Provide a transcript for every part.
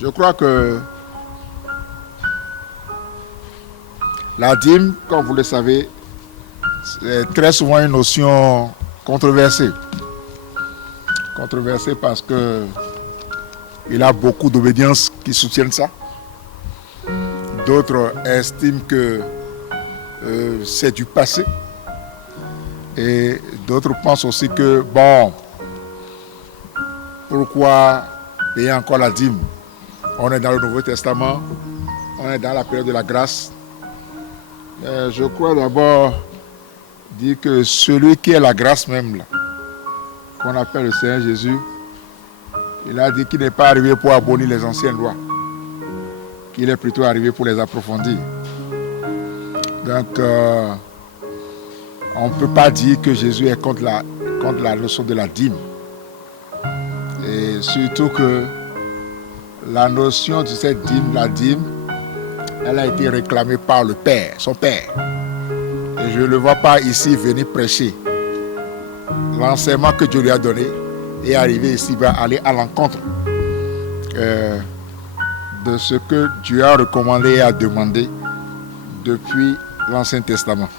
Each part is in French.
Je crois que la dîme, comme vous le savez, c'est très souvent une notion controversée. Controversée parce que il y a beaucoup d'obédiences qui soutiennent ça. D'autres estiment que c'est du passé. Et d'autres pensent aussi que, bon, pourquoi payer encore la dîme? On est dans le Nouveau Testament, on est dans la période de la grâce. Je crois d'abord dire que celui qui est la grâce même, là, qu'on appelle le Seigneur Jésus, il a dit qu'il n'est pas arrivé pour abolir les anciennes lois, qu'il est plutôt arrivé pour les approfondir. Donc, on ne peut pas dire que Jésus est contre la notion de la dîme. Et surtout que la notion de cette dîme, la dîme, elle a été réclamée par le Père, son Père. Et je ne le vois pas ici venir prêcher l'enseignement que Dieu lui a donné et arriver ici, va aller à l'encontre de ce que Dieu a recommandé et a demandé depuis l'Ancien Testament.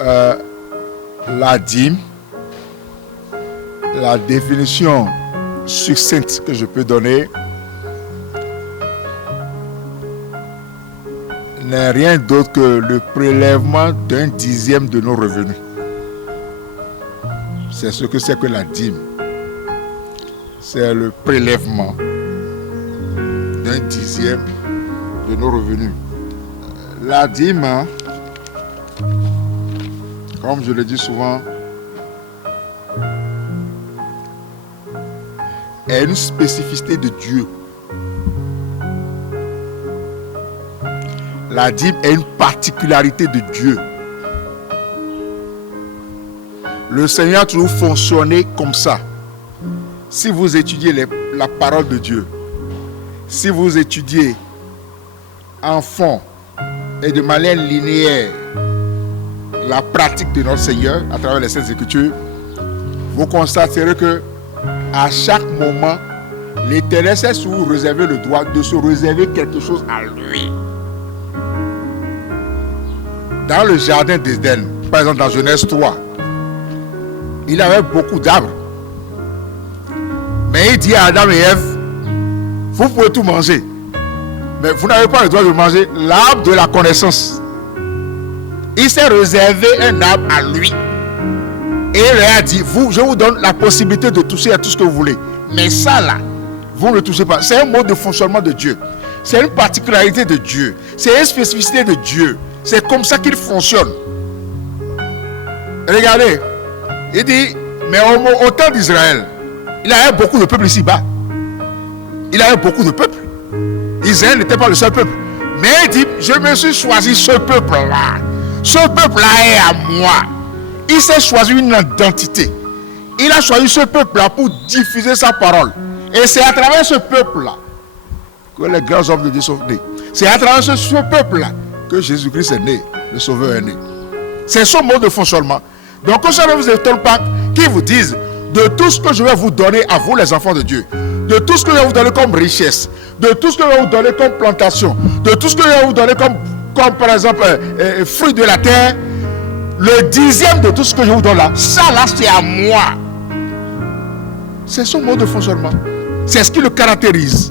La dîme, la définition succincte que je peux donner n'est rien d'autre que le prélèvement d'un dixième de nos revenus. C'est ce que c'est que la dîme. C'est le prélèvement d'un dixième de nos revenus. La dîme, comme je le dis souvent, est une spécificité de Dieu. La dîme est une particularité de Dieu. Le Seigneur a toujours fonctionné comme ça. Si vous étudiez la parole de Dieu, si vous étudiez en fond et de manière linéaire la pratique de notre Seigneur à travers les Saintes Écritures, vous constaterez que à chaque moment, l'Éternel s'est souvent réservé le droit de se réserver quelque chose à lui. Dans le jardin d'Éden, par exemple dans Genèse 3, il avait beaucoup d'arbres. Mais il dit à Adam et Ève, vous pouvez tout manger, mais vous n'avez pas le droit de manger l'arbre de la connaissance. Il s'est réservé un arbre à lui. Et il leur a dit, je vous donne la possibilité de toucher à tout ce que vous voulez. Mais ça là, vous ne le touchez pas. C'est un mode de fonctionnement de Dieu. C'est une particularité de Dieu. C'est une spécificité de Dieu. C'est comme ça qu'il fonctionne. Regardez, il dit, mais au temps d'Israël, il y avait beaucoup de peuples ici-bas. Il y avait beaucoup de peuples. Israël n'était pas le seul peuple. Mais il dit, je me suis choisi ce peuple-là. Ce peuple-là est à moi. Il s'est choisi une identité. Il a choisi ce peuple-là pour diffuser sa parole. Et c'est à travers ce peuple-là que les grands hommes de Dieu sont nés. C'est à travers ce peuple-là que Jésus-Christ est né, le Sauveur est né. C'est son mode de fonctionnement. Donc, que ça ne vous étonne pas qu'ils vous disent de tout ce que je vais vous donner à vous, les enfants de Dieu, de tout ce que je vais vous donner comme richesse, de tout ce que je vais vous donner comme plantation, de tout ce que je vais vous donner comme par exemple, fruits de la terre, le dixième de tout ce que je vous donne là, ça là, c'est à moi. C'est son mode de fonctionnement. C'est ce qui le caractérise.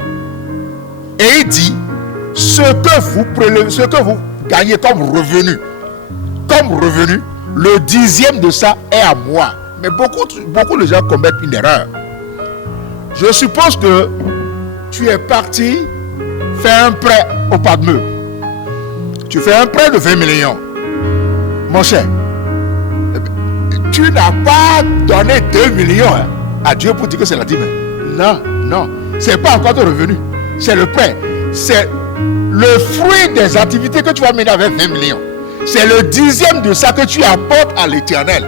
Et il dit, ce que vous prélevez, ce que vous gagnez comme revenu, le dixième de ça est à moi. Mais beaucoup de gens commettent une erreur. Je suppose que tu es parti faire un prêt au PADME. Tu fais un prêt de 20 millions. Mon cher, tu n'as pas donné 2 millions à Dieu pour dire que c'est la dîme. Non. C'est pas encore de revenu. C'est le prêt. C'est le fruit des activités que tu vas mener avec 20 millions. C'est le dixième de ça que tu apportes à l'Éternel.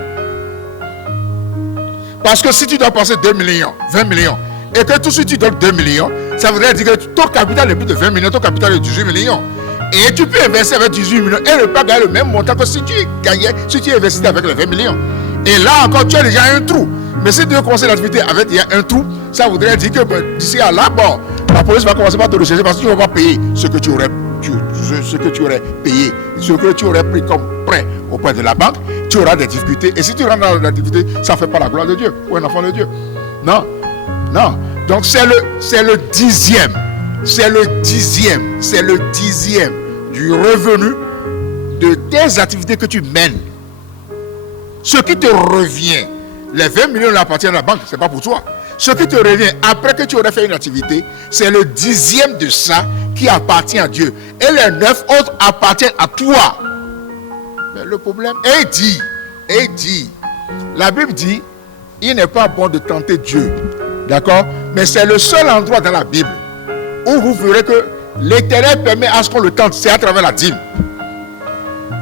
Parce que si tu dois passer 2 millions, 20 millions, et que tout de suite tu donnes 2 millions, ça voudrait dire que ton capital n'est plus de 20 millions, ton capital est de 18 millions. Et tu peux investir avec 18 millions et ne pas gagner le même montant que si tu investis avec les 20 millions. Et là encore, tu as déjà un trou. Mais si tu veux commencer l'activité avec un trou, Ça voudrait dire que d'ici à là, bon, la police va commencer par te rechercher parce que tu ne vas pas payer ce que tu aurais payé, ce que tu aurais pris comme prêt auprès de la banque. Tu auras des difficultés. Et si tu rentres dans la difficulté, ça ne fait pas la gloire de Dieu ou un enfant de Dieu. Non. Donc c'est le dixième du revenu de tes activités que tu mènes. Ce qui te revient, les 20 millions appartiennent à la banque, ce n'est pas pour toi. Ce qui te revient après que tu aurais fait une activité, c'est le dixième de ça qui appartient à Dieu. Et les 9 autres appartiennent à toi. Mais le problème, et dit, la Bible dit, il n'est pas bon de tenter Dieu. D'accord? Mais c'est le seul endroit dans la Bible où vous verrez que l'Éternel permet à ce qu'on le tente, c'est à travers la dîme.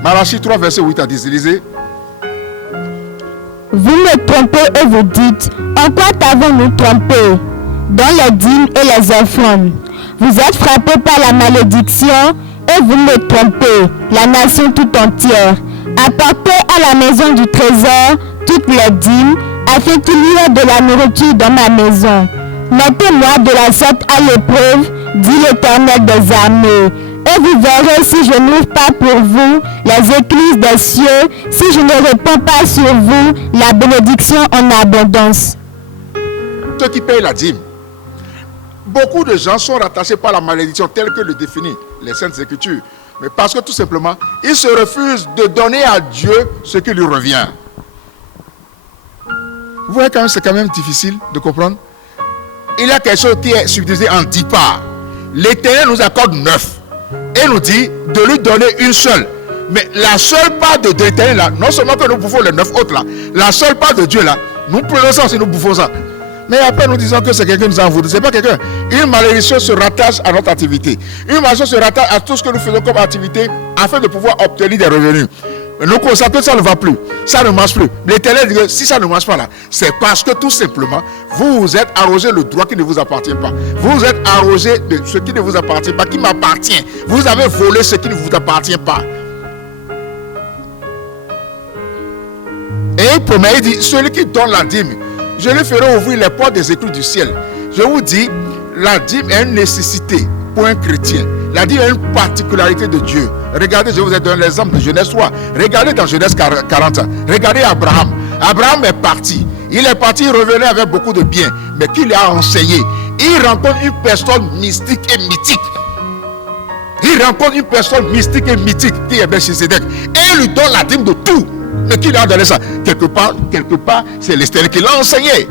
Malachie 3, verset 8 à 10, lisez. Vous me trompez et vous dites, en quoi t'avons-nous trompé? Dans les dîmes et les offrandes. Vous êtes frappés par la malédiction et vous me trompez, la nation tout entière. Apportez à la maison du trésor toutes les dîmes, afin qu'il y ait de la nourriture dans ma maison. Mettez-moi de la sorte à l'épreuve, dit l'Éternel des armées. Et vous verrez si je n'ouvre pas pour vous les écluses des cieux, si je ne répands pas sur vous la bénédiction en abondance. Ceux qui payent la dîme. Beaucoup de gens sont rattachés par la malédiction telle que le définit les Saintes Écritures. Mais parce que tout simplement, ils se refusent de donner à Dieu ce qui lui revient. Vous voyez quand même, c'est quand même difficile de comprendre. Il y a quelque chose qui est subdivisé en 10 parts. L'Éternel nous accorde 9. Et nous dit de lui donner une seule. Mais la seule part de l'Éternel là, non seulement que nous bouffons les 9 autres là, la seule part de Dieu là, nous prenons ça aussi, nous bouffons ça. Mais après nous disons que c'est quelqu'un qui nous a envoûté. C'est pas quelqu'un. Une malédiction se rattache à notre activité. Une malédiction se rattache à tout ce que nous faisons comme activité afin de pouvoir obtenir des revenus. Mais nous constatons que ça ne va plus. Ça ne marche plus. L'Éternel dit que si ça ne marche pas là, c'est parce que tout simplement, vous vous êtes arrogé le droit qui ne vous appartient pas. Vous vous êtes arrogé de ce qui ne vous appartient pas, qui m'appartient. Vous avez volé ce qui ne vous appartient pas. Et il promet, il dit, celui qui donne la dîme, je lui ferai ouvrir les portes des écluses du ciel. Je vous dis, la dîme est une nécessité pour un chrétien. La dîme est une particularité de Dieu. Regardez, je vous ai donné l'exemple de Genèse 3. Regardez dans Genèse 40. Regardez Abraham. Abraham est parti. Il est parti, il revenait avec beaucoup de biens. Mais qui lui a enseigné? Il rencontre une personne mystique et mythique. Il rencontre une personne mystique et mythique qui est Melchisedec. Et il lui donne la dîme de tout. Mais qui lui a donné ça? Quelque part, c'est l'Éternel qui l'a enseigné.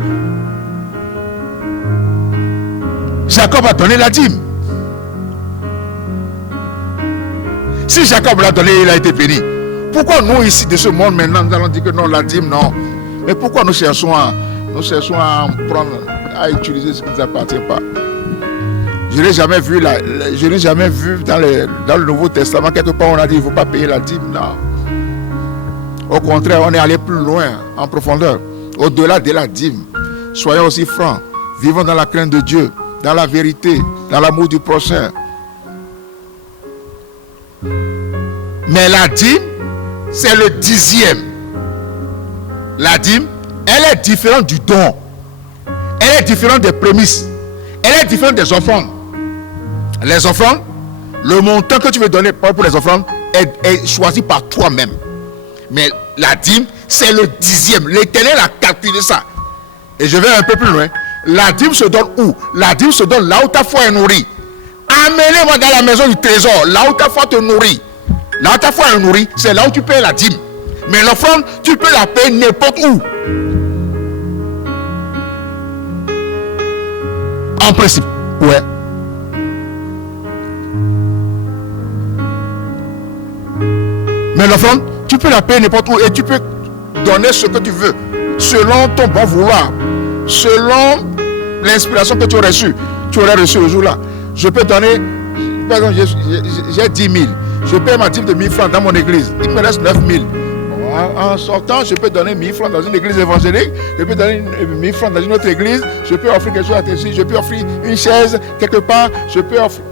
Jacob a donné la dîme. Si Jacob l'a donné, il a été béni. Pourquoi nous ici de ce monde maintenant, nous allons dire que non, la dîme, non. Mais pourquoi nous cherchons à prendre, à utiliser ce qui ne nous appartient pas? Je n'ai jamais vu, dans le Nouveau Testament, quelque part on a dit qu'il ne faut pas payer la dîme. Non. Au contraire, on est allé plus loin, en profondeur, au-delà de la dîme. Soyons aussi francs, vivons dans la crainte de Dieu, dans la vérité, dans l'amour du prochain. Mais la dîme, c'est le 10e. La dîme, elle est différente du don. Elle est différente des prémices. Elle est différente des offrandes. Les offrandes, le montant que tu veux donner pour les offrandes est choisi par toi-même. Mais la dîme, c'est le 10e. L'Éternel a calculé ça. Et je vais un peu plus loin. La dîme se donne où? La dîme se donne là où ta foi est nourrie. Amenez-moi dans la maison du trésor, là où ta foi te nourrit. Là où ta foi est nourrie, c'est là où tu payes la dîme. Mais l'offrande, tu peux la payer n'importe où. En principe, ouais. Mais l'offrande, tu peux la payer n'importe où et tu peux donner ce que tu veux, selon ton bon vouloir, selon l'inspiration que tu aurais reçue. Tu aurais reçu le jour-là. Je peux donner, par exemple, j'ai 10 000. Je paie ma dîme de 1000 francs dans mon église. Il me reste 9 000. En sortant, je peux donner 1000 francs dans une église évangélique. Je peux donner 1000 francs dans une autre église. Je peux offrir quelque chose à tes filles. Je peux offrir une chaise quelque part. Je peux offrir.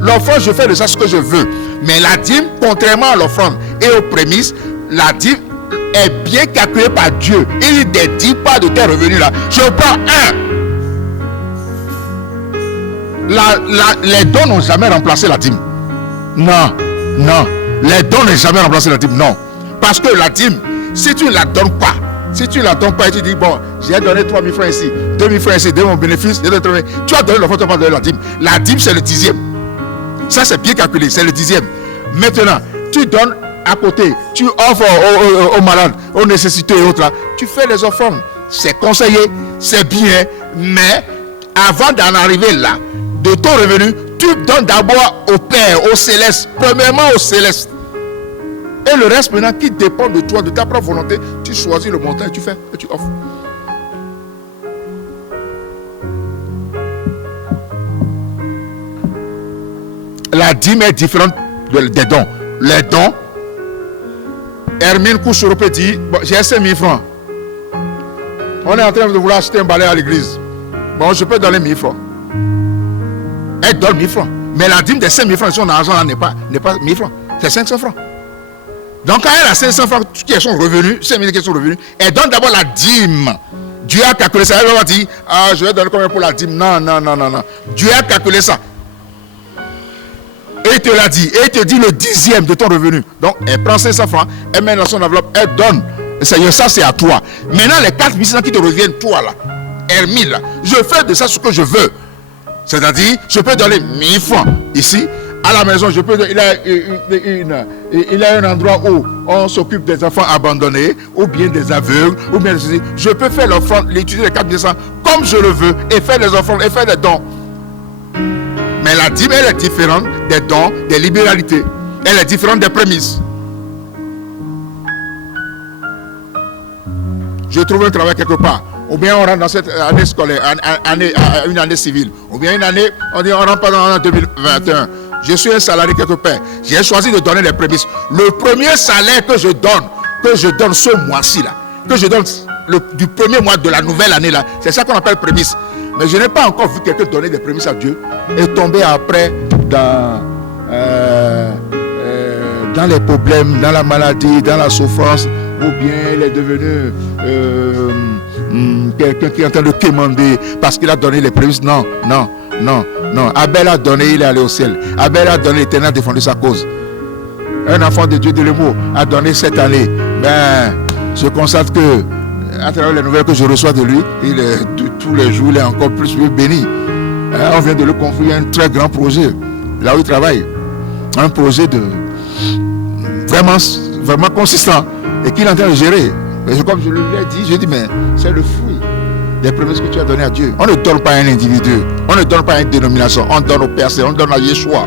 L'offrande, je fais de ça ce que je veux. Mais la dîme, contrairement à l'offrande et aux prémices, la dîme est bien calculée par Dieu. Il dit des 10 parts de tes revenus là. Je prends 1. les dons n'ont jamais remplacé la dîme. Non. Les dons n'ont jamais remplacé la dîme. Non. Parce que la dîme, si tu ne la donnes pas, et tu dis, bon, j'ai donné 3 000 francs ici, 2 000 francs ici, de mon bénéfice, tu as donné l'offrande, tu n'as pas donné la dîme. La dîme, c'est le 10e. Ça, c'est bien calculé, c'est le 10e. Maintenant, tu donnes à côté, tu offres aux malades, aux nécessités et autres là, tu fais les offrandes. C'est conseillé, c'est bien, mais avant d'en arriver là, de ton revenu, tu donnes d'abord au Père, au Céleste, premièrement au Céleste. Et le reste maintenant qui dépend de toi, de ta propre volonté, tu choisis le montant et tu fais, et tu offres. La dîme est différente des dons. Les dons, Hermine Kouchouropé dit, bon, j'ai 5 000 francs. On est en train de vouloir acheter un balai à l'église. Bon, je peux donner 1 000 francs. Elle donne 1 000 francs. Mais la dîme des 5 000 francs, son argent n'est pas 1 000 francs. C'est 500 francs. Donc quand elle a 500 francs qui est son revenu, 5 000 qui est son revenu, elle donne d'abord la dîme. Dieu a calculé ça. Elle va dire, je vais donner combien pour la dîme. Non. Dieu a calculé ça. Et il te l'a dit. Et il te dit le 10e de ton revenu. Donc elle prend 500 francs, elle met dans son enveloppe, elle donne. Seigneur, ça c'est à toi. Maintenant les 4 000 qui te reviennent, toi là, Hermine là, je fais de ça ce que je veux. C'est-à-dire, je peux donner 1 000 francs ici. À la maison, je peux. Il a un endroit où on s'occupe des enfants abandonnés, ou bien des aveugles, ou bien des... Je peux faire l'offrande, l'utiliser les 4 000 comme je le veux, et faire des offrandes, et faire des dons. Mais la dîme, elle est différente des dons, des libéralités. Elle est différente des prémices. Je trouve un travail quelque part. Ou bien on rentre dans cette année scolaire, une année civile. Ou bien une année, on dit on rentre pas dans 2021. Je suis un salarié quelque part. J'ai choisi de donner les prémices. Le premier salaire que je donne ce mois-ci là, que je donne du premier mois de la nouvelle année là, c'est ça qu'on appelle prémices. Mais je n'ai pas encore vu quelqu'un donner des prémices à Dieu et tomber après dans les problèmes, dans la maladie, dans la souffrance, ou bien il est devenu quelqu'un qui est en train de quémander parce qu'il a donné les prémices. Non. Abel a donné, il est allé au ciel. Abel a donné, l'Éternel a défendu sa cause. Un enfant de Dieu de l'amour a donné cette année. Je constate que à travers les nouvelles que je reçois de lui, tous les jours, il est encore plus béni. On vient de lui confier un très grand projet, là où il travaille. Un projet vraiment consistant et qu'il est en train de gérer. Et comme je lui ai dit, je dis, mais c'est le fruit des promesses que tu as données à Dieu. On ne donne pas à un individu, on ne donne pas à une dénomination, on donne aux personnes, on donne à Yeshua.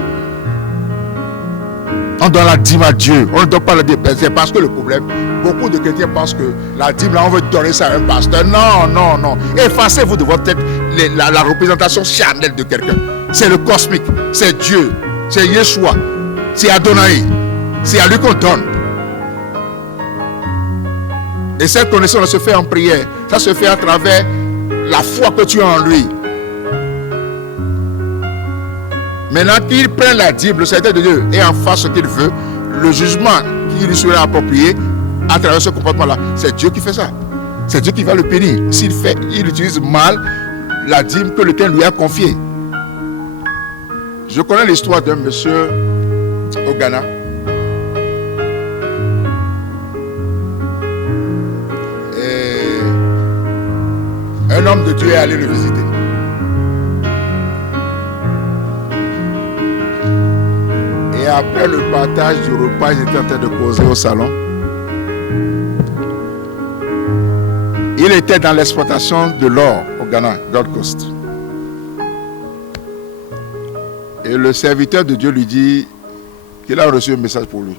On donne la dîme à Dieu, on ne donne pas la dîme. C'est parce que le problème, beaucoup de chrétiens pensent que la dîme, là, on veut donner ça à un pasteur. Non. Effacez-vous de votre tête la représentation charnelle de quelqu'un. C'est le cosmique, c'est Dieu, c'est Yeshua, c'est Adonai. C'est à lui qu'on donne. Et cette connaissance se fait en prière. Ça se fait à travers la foi que tu as en lui. Maintenant qu'il prenne la dîme, le Seigneur de Dieu, et en fasse ce qu'il veut, le jugement qui lui sera approprié à travers ce comportement-là, c'est Dieu qui fait ça. C'est Dieu qui va le punir. Il utilise mal la dîme que l'Éternel lui a confiée. Je connais l'histoire d'un monsieur au Ghana. Un homme de Dieu est allé le visiter. Et après le partage du repas, ils étaient en train de causer au salon. Il était dans l'exploitation de l'or au Ghana, Gold Coast. Et le serviteur de Dieu lui dit qu'il a reçu un message pour lui.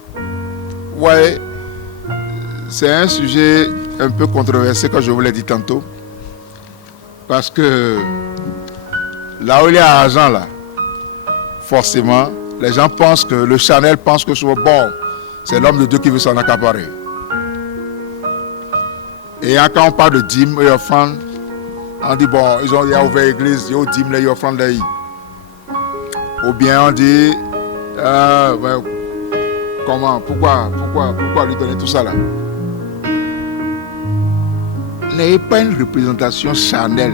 Ouais, c'est un sujet un peu controversé, comme je vous l'ai dit tantôt. Parce que là où il y a l'argent, là, forcément, les gens pensent que le Chanel pense que c'est l'homme de Dieu qui veut s'en accaparer. Et quand on parle de dîmes et offrandes, on dit ils ont ouvert l'église, ils ont dîmes, ils ont offrandes. Ou bien on dit, comment, pourquoi lui donner tout ça là? N'ayez pas une représentation charnelle,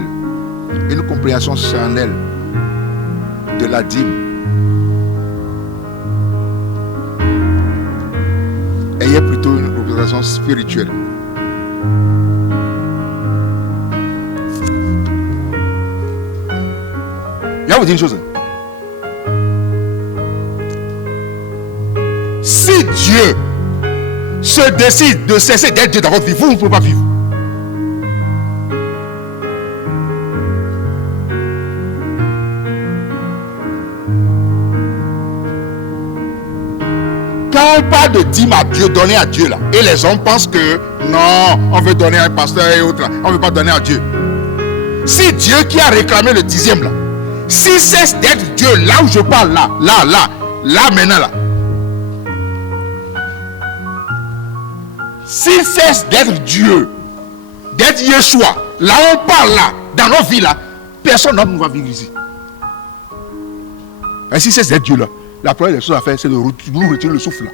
une compréhension charnelle de la dîme. Ayez plutôt une représentation spirituelle. Je vais vous dire une chose. Si Dieu se décide de cesser d'être Dieu dans votre vie, vous ne pouvez pas vivre. Quand on parle de dîme à Dieu, donner à Dieu là, et les hommes pensent que non, on veut donner à un pasteur et autres là, on ne veut pas donner à Dieu. Si Dieu qui a réclamé le 10e là, s'il cesse d'être Dieu là où je parle là maintenant là, s'il cesse d'être Dieu, d'être Yeshua, là où on parle là, dans nos vies là, personne ne va vivre ici. Et s'il cesse d'être Dieu là, la première des choses à faire, c'est de nous retirer le souffle là.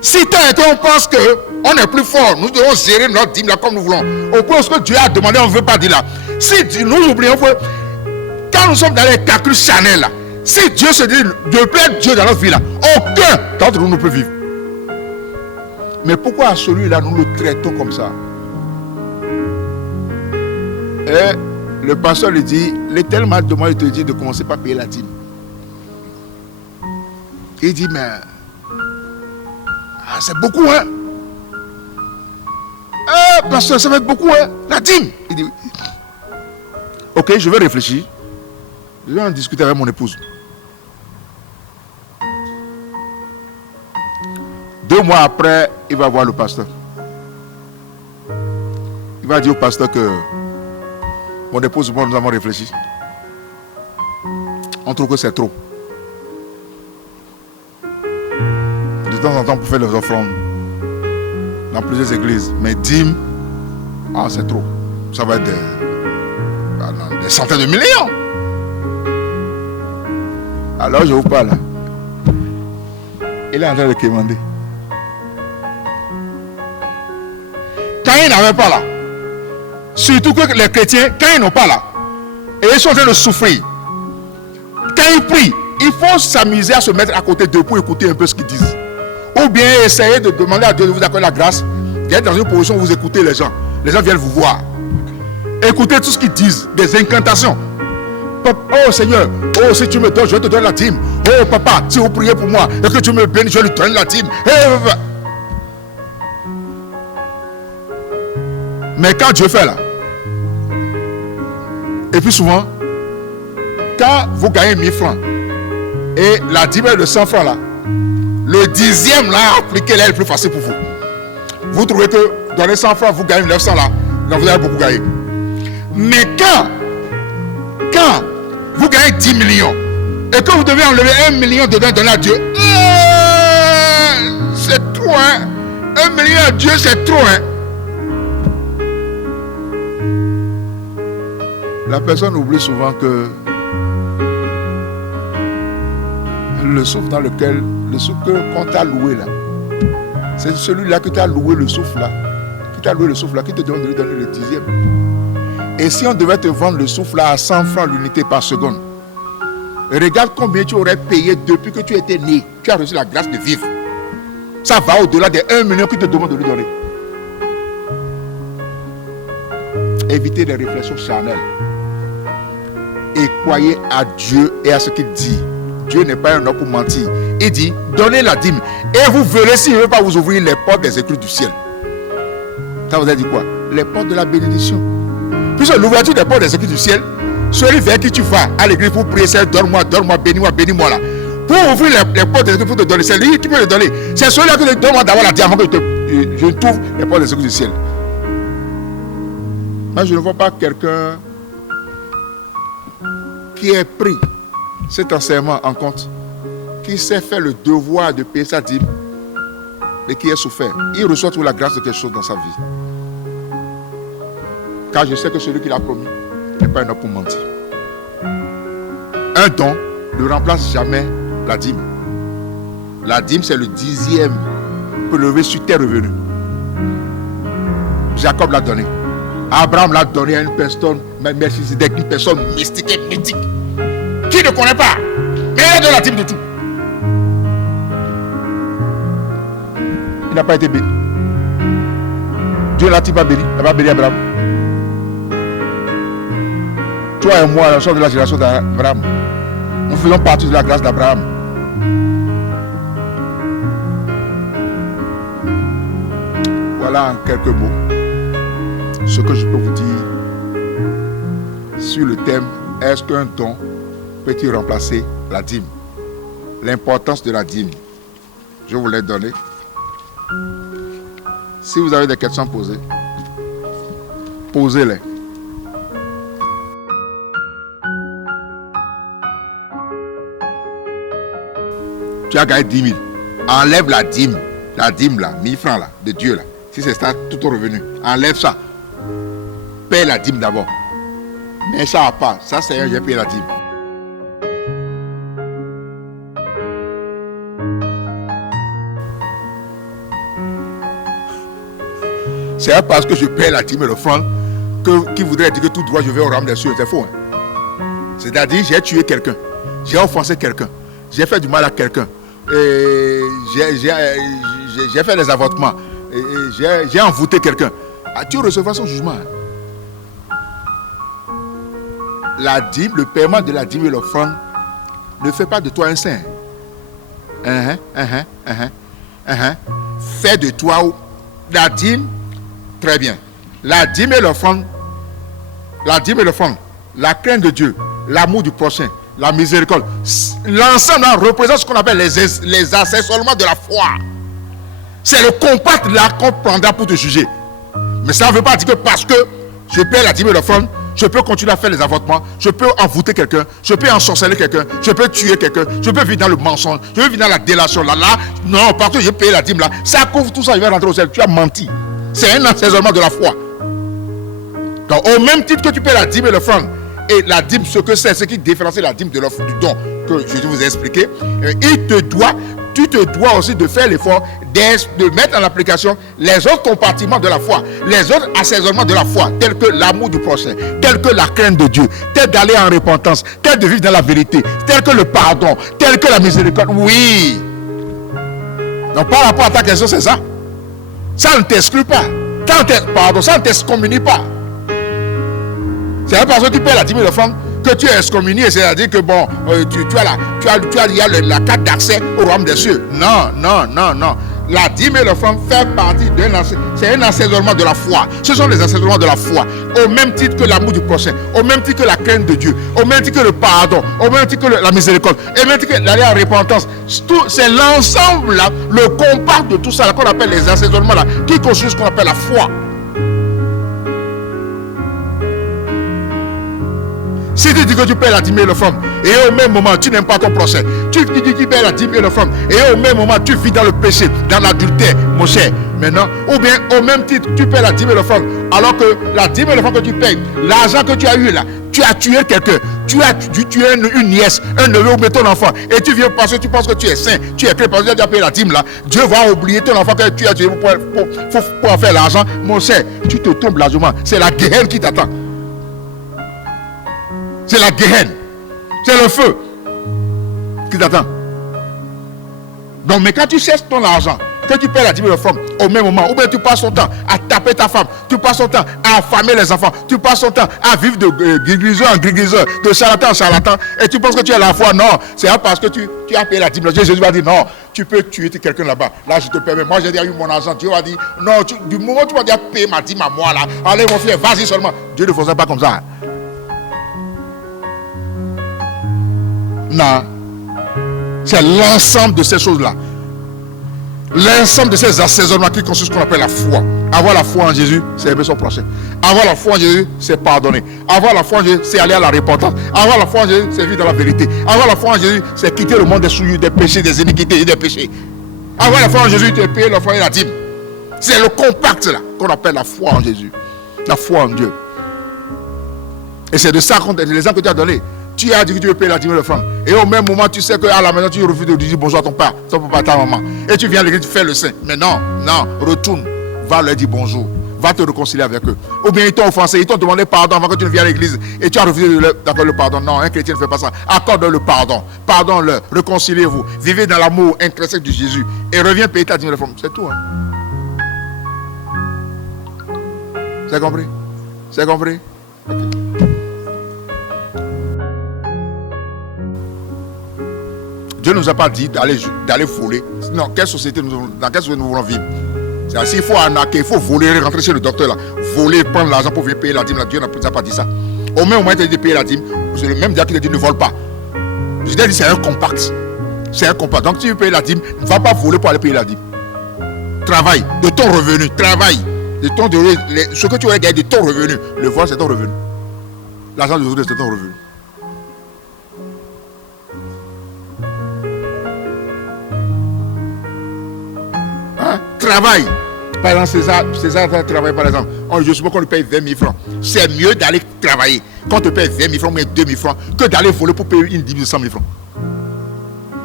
Si tant et on pense qu'on est plus fort, nous devons gérer notre dîme là comme nous voulons. Au point où Dieu a demandé, on ne veut pas dire là. Si nous oublions que quand nous sommes dans les calculs charnels là, si Dieu se dit de plaire Dieu dans notre vie là, aucun d'entre nous ne peut vivre. Mais pourquoi à celui-là nous le traitons comme ça? Et le pasteur lui dit, l'Éternel m'a demandé de te dire de commencer par payer la dîme. Il dit, mais c'est beaucoup, hein? Pasteur, ça va être beaucoup, hein? La dîme. Il dit, ok, je vais réfléchir. Je vais en discuter avec mon épouse. 2 mois après, il va voir le pasteur. Il va dire au pasteur que mon épouse et moi, nous avons réfléchi. On trouve que c'est trop. De temps en temps, pour faire les offrandes dans plusieurs églises. Mais dîme, c'est trop. Ça va être des centaines de millions. Alors, je vous parle. Il est en train de commander. Quand ils n'avaient pas là, surtout que les chrétiens, quand ils n'ont pas là, et ils sont en train de souffrir, quand ils prient, il faut s'amuser à se mettre à côté d'eux pour écouter un peu ce qu'ils disent. Ou bien essayer de demander à Dieu de vous accorder la grâce, d'être dans une position où vous écoutez les gens. Les gens viennent vous voir. Écoutez tout ce qu'ils disent, des incantations. Oh Seigneur, oh si tu me donnes, je vais te donner la dîme. Oh papa, si vous priez pour moi et que tu me bénis, je vais lui donner la dîme. Mais quand Dieu fait là, et puis souvent, quand vous gagnez 1000 francs et la dîme est de 100 francs là, le 10e là, appliquer là est plus facile pour vous. Vous trouvez que donner 100 francs, vous gagnez 900 là, donc vous avez beaucoup gagné. Mais quand vous gagnez 10 millions et que vous devez enlever 1 million dedans donner à Dieu, c'est trop, hein? 1 million à Dieu, c'est trop, hein? La personne oublie souvent que le souffle dans lequel, le souffle qu'on t'a loué là, c'est celui-là qui t'a loué le souffle là, qui te demande de lui donner le 10e. Et si on devait te vendre le souffle là à 100 francs l'unité par seconde, regarde combien tu aurais payé depuis que tu étais né, tu as reçu la grâce de vivre. Ça va au-delà des 1 million qui te demande de lui donner. Évitez les réflexions charnelles. Et croyez à Dieu et à ce qu'il dit. Dieu n'est pas un homme pour mentir. Il dit, donnez la dîme. Et vous verrez s'il ne veut pas vous ouvrir les portes des éclus du ciel. Ça vous a dit quoi? Les portes de la bénédiction. Puisque l'ouverture des portes des éclus du ciel, celui vers qui tu vas à l'église pour prier, c'est donne-moi, bénis-moi, bénis-moi là. Pour ouvrir les portes des éclus pour te donner, c'est lui qui peut te donner. C'est celui-là qui te donne d'avoir la diamant que je t'ouvre les portes des éclus du ciel. Moi, je ne vois pas quelqu'un qui ait pris cet enseignement en compte, qui sait faire le devoir de payer sa dîme, mais qui est souffert. Il reçoit toute la grâce de quelque chose dans sa vie. Car je sais que celui qui l'a promis n'est pas un homme pour mentir. Un don ne remplace jamais la dîme. La dîme, c'est le 10e prélevé sur tes revenus. Jacob l'a donné. Abraham l'a donné à une personne, une personne mystique et mythique, qui ne connaît pas. Mais il donne la dîme de tout. Il n'a pas été béni. Dieu l'a-t-il pas béni? Il n'a pas béni Abraham. Toi et moi, nous sommes de la génération d'Abraham. Nous faisons partie de la grâce d'Abraham. Voilà en quelques mots ce que je peux vous dire sur le thème est-ce qu'un don peut-il remplacer la dîme? L'importance de la dîme. Je vous l'ai donné. Si vous avez des questions à poser, posez-les. Tu as gagné 10 000. Enlève la dîme là, 1000 francs là, de Dieu là. Si c'est ça, tout ton revenu, enlève ça. Paye la dîme d'abord. Mais ça à part, ça c'est un, j'ai payé la dîme. C'est parce que je paye la dîme et l'offrande qui voudrait dire que tout droit je vais au royaume des cieux. C'est faux. Hein? C'est-à-dire, j'ai tué quelqu'un, j'ai offensé quelqu'un, j'ai fait du mal à quelqu'un, j'ai fait des avortements, j'ai envoûté quelqu'un. Ah, tu recevras son jugement. Hein? La dîme, le paiement de la dîme et l'offrande ne fait pas de toi un saint. Fais de toi la dîme. Très bien. La dîme et l'offrande, la crainte de Dieu, l'amour du prochain, la miséricorde, l'ensemble représente ce qu'on appelle les assaisonnements de la foi. C'est le compact là qu'on prendra pour te juger. Mais ça ne veut pas dire que parce que je paie la dîme et l'offrande, je peux continuer à faire les avortements, je peux envoûter quelqu'un, je peux ensorceler quelqu'un, je peux tuer quelqu'un, je peux vivre dans le mensonge, je peux vivre dans la délation là, non, parce que j'ai payé la dîme là, ça couvre tout ça, je vais rentrer au ciel, tu as menti. C'est un assaisonnement de la foi. Donc, au même titre que tu paies la dîme et l'offrande, et la dîme, ce que c'est, ce qui différencie la dîme de l'offre du don que je vous ai expliqué, tu te dois aussi de faire l'effort de mettre en application les autres compartiments de la foi, les autres assaisonnements de la foi, tels que l'amour du prochain, tels que la crainte de Dieu, tels d'aller en repentance, tels de vivre dans la vérité, tels que le pardon, tels que la miséricorde. Oui. Donc, par rapport à ta question, c'est ça. Ça ne t'exclut pas. Ça ne t'excommunie pas. C'est pas parce que tu paies la dîme et l'offrande que tu es excommunié, c'est-à-dire que bon, il y a la carte d'accès au royaume des cieux. Non. La dîme et l'offrande fait partie c'est un assaisonnement de la foi. Ce sont les assaisonnements de la foi. Au même titre que l'amour du prochain, au même titre que la crainte de Dieu, au même titre que le pardon, au même titre que la miséricorde, au même titre que l'aller en repentance. C'est l'ensemble là, le compact de tout ça là, qu'on appelle les assaisonnements là, qui constituent ce qu'on appelle la foi. Si tu dis que tu paies la dîme et l'offrande, et au même moment tu n'aimes pas ton prochain, tu dis que tu paies la dîme et l'offrande, et au même moment tu vis dans le péché, dans l'adultère, mon cher, maintenant, ou bien au même titre tu paies la dîme et l'offrande, alors que la dîme et l'offrande que tu payes, l'argent que tu as eu là, tu as tué quelqu'un, tu as tué une nièce, un neveu ou bien ton enfant, et tu viens parce que tu penses que tu es saint, tu es chrétien, parce que tu as payé la dîme là, Dieu va oublier ton enfant que tu as tué pour en faire l'argent, mon cher, tu te tombes largement, c'est la guerre qui t'attend. C'est la guerre, c'est le feu qui t'attend. Donc, mais quand tu cherches ton argent, que tu paies la dîme et l'offrande au même moment, ou bien tu passes ton temps à taper ta femme, tu passes ton temps à affamer les enfants, tu passes ton temps à vivre de griseur en griseur, de charlatan en charlatan, et tu penses que tu as la foi. Non, c'est parce que tu as payé la dîme. Jésus va dire non, tu peux tuer quelqu'un là-bas. Là, je te permets. Moi, j'ai déjà eu mon argent. Dieu va dire non, du moment où tu vas dire payer ma dîme à moi là, allez mon frère, vas-y seulement. Dieu ne faisait pas comme ça. Non, c'est l'ensemble de ces choses-là. L'ensemble de ces assaisonnements qui constituent ce qu'on appelle la foi. Avoir la foi en Jésus, c'est aimer son prochain. Avoir la foi en Jésus, c'est pardonner. Avoir la foi en Jésus, c'est aller à la repentance. Avoir la foi en Jésus, c'est vivre dans la vérité. Avoir la foi en Jésus, c'est quitter le monde des souillures, des péchés, des iniquités et des péchés. Avoir la foi en Jésus, c'est payer l'offrande et la dîme. C'est le compact là qu'on appelle la foi en Jésus. La foi en Dieu. Et c'est de ça qu'on les exemples que tu as donnés. Tu as dit que tu veux payer la dîme et l'offrande. Et au même moment, tu sais qu'à la maison, tu refuses de dire bonjour à ton père, ton papa, ta maman. Et tu viens à l'église, tu fais le saint. Mais non, retourne. Va leur dire bonjour. va te réconcilier avec eux. Ou bien ils t'ont offensé, ils t'ont demandé pardon avant que tu ne viennes à l'église et tu as refusé d'accorder le pardon. Non, un chrétien ne fait pas ça. Accorde le pardon. Pardonne-le. Réconciliez-vous. Vivez dans l'amour intrinsèque de Jésus et reviens payer ta dîme de forme. C'est tout. Hein? C'est compris? C'est compris? Okay. Dieu ne nous a pas dit d'aller voler. Non, dans quelle société nous voulons vivre? C'est-à-dire, s'il faut arnaquer, il faut voler, rentrer chez le docteur là, voler, prendre l'argent pour venir payer la dîme. Là, Dieu n'a pas dit ça. Au moins, il t'a dit de payer la dîme. C'est le même Dieu qui t'a dit ne vole pas. Je t'ai dit c'est un compact. C'est un compact. Donc, si tu veux payer la dîme, ne va pas voler pour aller payer la dîme. Travaille de ton revenu. Travaille. Ce que tu aurais gagné de ton revenu. Le vol, c'est ton revenu. L'argent de l'autre, c'est ton revenu. Hein? Travaille. Par exemple, César travaille par exemple. Je suppose qu'on lui paye 20 000 francs. C'est mieux d'aller travailler quand on te paye 20 000 francs, mais 2 000 francs, que d'aller voler pour payer une dîme de 100 000 francs.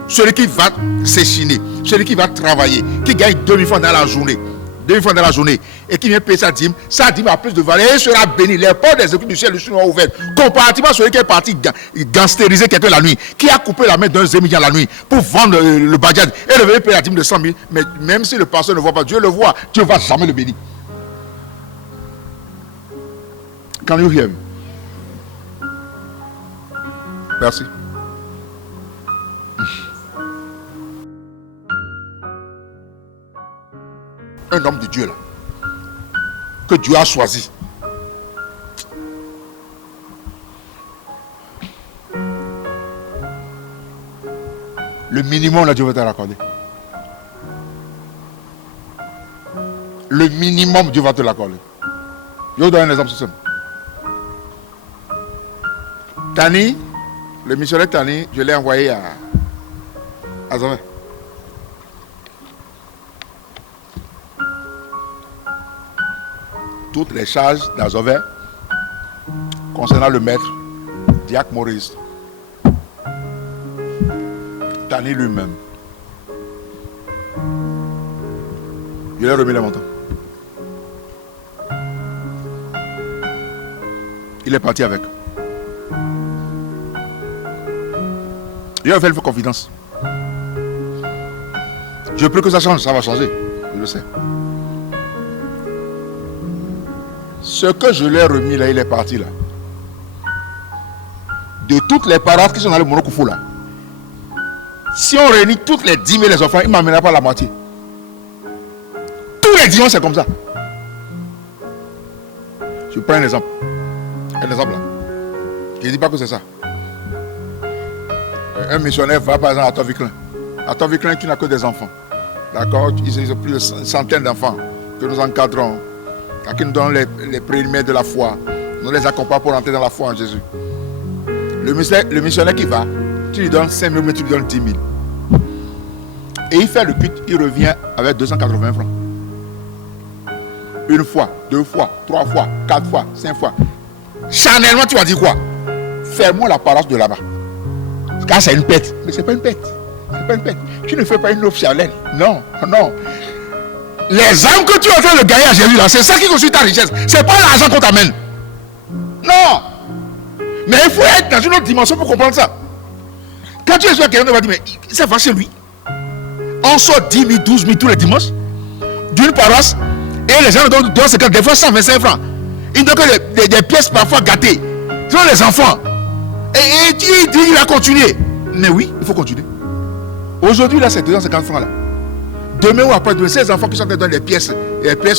Celui qui va s'échiner, celui qui va travailler, qui gagne 2 000 francs dans la journée, 2 000 francs dans la journée, et qui vient payer sa dîme a plus de valeur et sera béni. Les portes des écoutes du ciel lui seront ouvertes. Comparativement à celui qui est parti gangstériser quelqu'un la nuit, qui a coupé la main d'un zémidian la nuit pour vendre le bajad et revenir payer la dîme de 100 000. Mais même si le pasteur ne voit pas, Dieu le voit, Dieu ne va jamais le bénir. Can you hear me? Merci. Un homme de Dieu là, que Dieu a choisi. Le minimum là, Dieu va te l'accorder. Le minimum, Dieu va te l'accorder. Je vous donne un exemple simple. Tani, le missionnaire Tani, je l'ai envoyé à Zambie. Toutes les charges d'Azové concernant le maître, Diacre Maurice, Tani lui-même. Je lui ai remis les montants. Il est parti avec. Je lui ai fait confidence. Je veux plus que ça change, ça va changer. Je le sais. Ce que je lui ai remis là, il est parti là. De toutes les paroisses qui sont dans le Monokoufou là, si on réunit toutes les 10 000 les enfants, il ne m'amènera pas la moitié. Tous les dimanches, c'est comme ça. Je prends un exemple. Un exemple là. Je ne dis pas que c'est ça. Un missionnaire va par exemple à Toviclin. À Toviclin qui n'a que des enfants. D'accord? Ils ont plus de centaines d'enfants que nous encadrons. Qui nous donnent les préliminaires de la foi. Nous les accompagnons pour entrer dans la foi en Jésus. Le missionnaire qui va, tu lui donnes 5 000, mais tu lui donnes 10 000. Et il fait le culte, il revient avec 280 francs. Une fois, 2 fois, 3 fois, 4 fois, 5 fois. Charnellement, tu vas dire quoi? Fais-moi la paroisse de là-bas. Car c'est une pète. Mais c'est pas une pète. C'est pas une pète. Tu ne fais pas une offre charnelle. Non, non. Les âmes que tu es en train de gagner à Jésus là, c'est ça qui constitue ta richesse. C'est pas l'argent qu'on t'amène. Non. Mais il faut être dans une autre dimension pour comprendre ça. Quand tu es sur quelqu'un, on va dire, mais ça va chez lui. On sort 10 000, 12 000 tous les dimanches d'une paroisse et les gens donnent 250, des fois 125 francs. Ils donnent que des pièces parfois gâtées. Ce sont les enfants. Et tu dis qu'il va continuer. Mais oui, il faut continuer. Aujourd'hui, là, c'est 250 francs là. Demain ou après-demain, ces enfants qui sont dans les pièces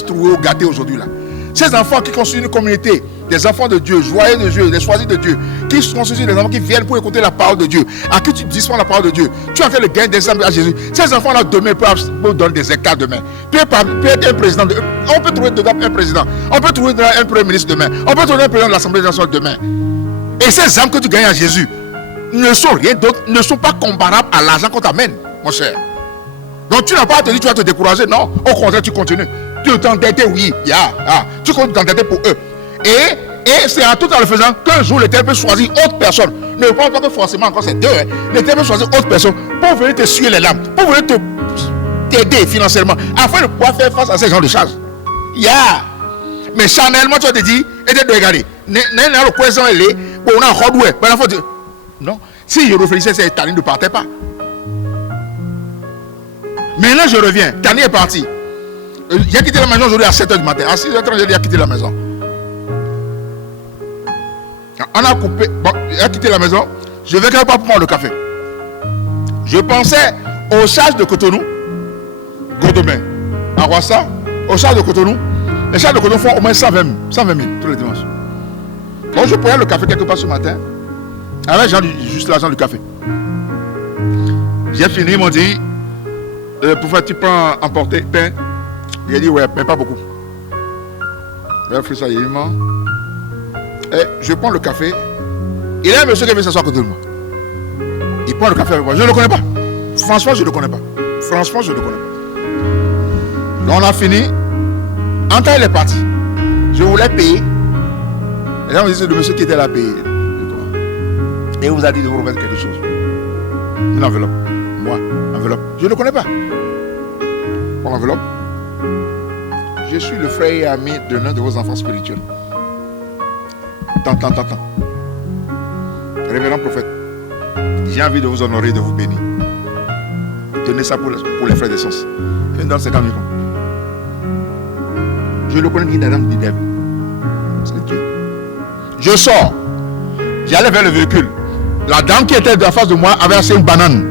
trouées ou gâtées aujourd'hui là. Ces enfants qui constituent une communauté, des enfants de Dieu, joyeux de Dieu, des choisis de Dieu, qui constituent des enfants qui viennent pour écouter la parole de Dieu, à qui tu dispenses la parole de Dieu. Tu as fait le gain des âmes à Jésus. Ces enfants-là, demain, peuvent donner des écarts demain. Peut être un président. On peut trouver dedans un président. On peut trouver dedans un premier ministre demain. On peut trouver un président de l'Assemblée nationale demain. Et ces âmes que tu gagnes à Jésus ne sont rien d'autre, ne sont pas comparables à l'argent qu'on t'amène, mon cher. Donc tu n'as pas à te dire tu vas te décourager, non. Au contraire, tu continues. Tu t'entêtes, oui, tu continues t'entêter pour eux. Et c'est en tout en le faisant qu'un jour l'Éternel peut choisir autre personne. Ne pense pas que forcément encore c'est deux. L'Éternel peut choisir autre personne pour venir te suer les lames, pour venir t'aider financièrement, afin de pouvoir faire face à ces gens de charges. Mais charnellement, tu vas te dire, et de regarder. Le poison est là, on a un rodoué. Non, si je réfléchissais, c'est Tani ne partait pas. Maintenant, je reviens. Tani est parti. J'ai quitté la maison aujourd'hui à 7h du matin. À 6h30, j'ai quitté la maison. On a coupé. Bon, j'ai quitté la maison. Je vais quand même pas prendre le café. Je pensais aux charges de Cotonou, Godomé, à Rwassa, aux charges de Cotonou. Les charges de Cotonou font au moins 120 000 tous les dimanches. Donc je prenais le café quelque part ce matin. Avec juste l'argent du café. J'ai fini, ils m'ont dit, pourquoi tu prends emporter pain? J'ai dit, ouais, mais pas beaucoup. J'ai fait ça évidemment. Et je prends le café. Il y a un monsieur qui vient s'asseoir à côté de moi. Il prend le café avec moi. Je ne le connais pas. Franchement, je ne le connais pas. Franchement, je ne le connais pas. Donc on a fini. En temps, il est parti. Je voulais payer. Et là, on disait le monsieur qui était là payé. Et il vous a dit de vous remettre quelque chose. Une enveloppe. Moi, enveloppe. Je ne le connais pas. Pour l'enveloppe. Je suis le frère et ami de l'un de vos enfants spirituels. Tant. Révérend prophète, j'ai envie de vous honorer et de vous bénir. Tenez ça pour les frères d'essence. Je donne 50 000 francs. Je le connais ni d'Adam ni d'Ève. C'est Dieu. Je sors. J'allais vers le véhicule. La dame qui était en face de moi avait acheté une banane.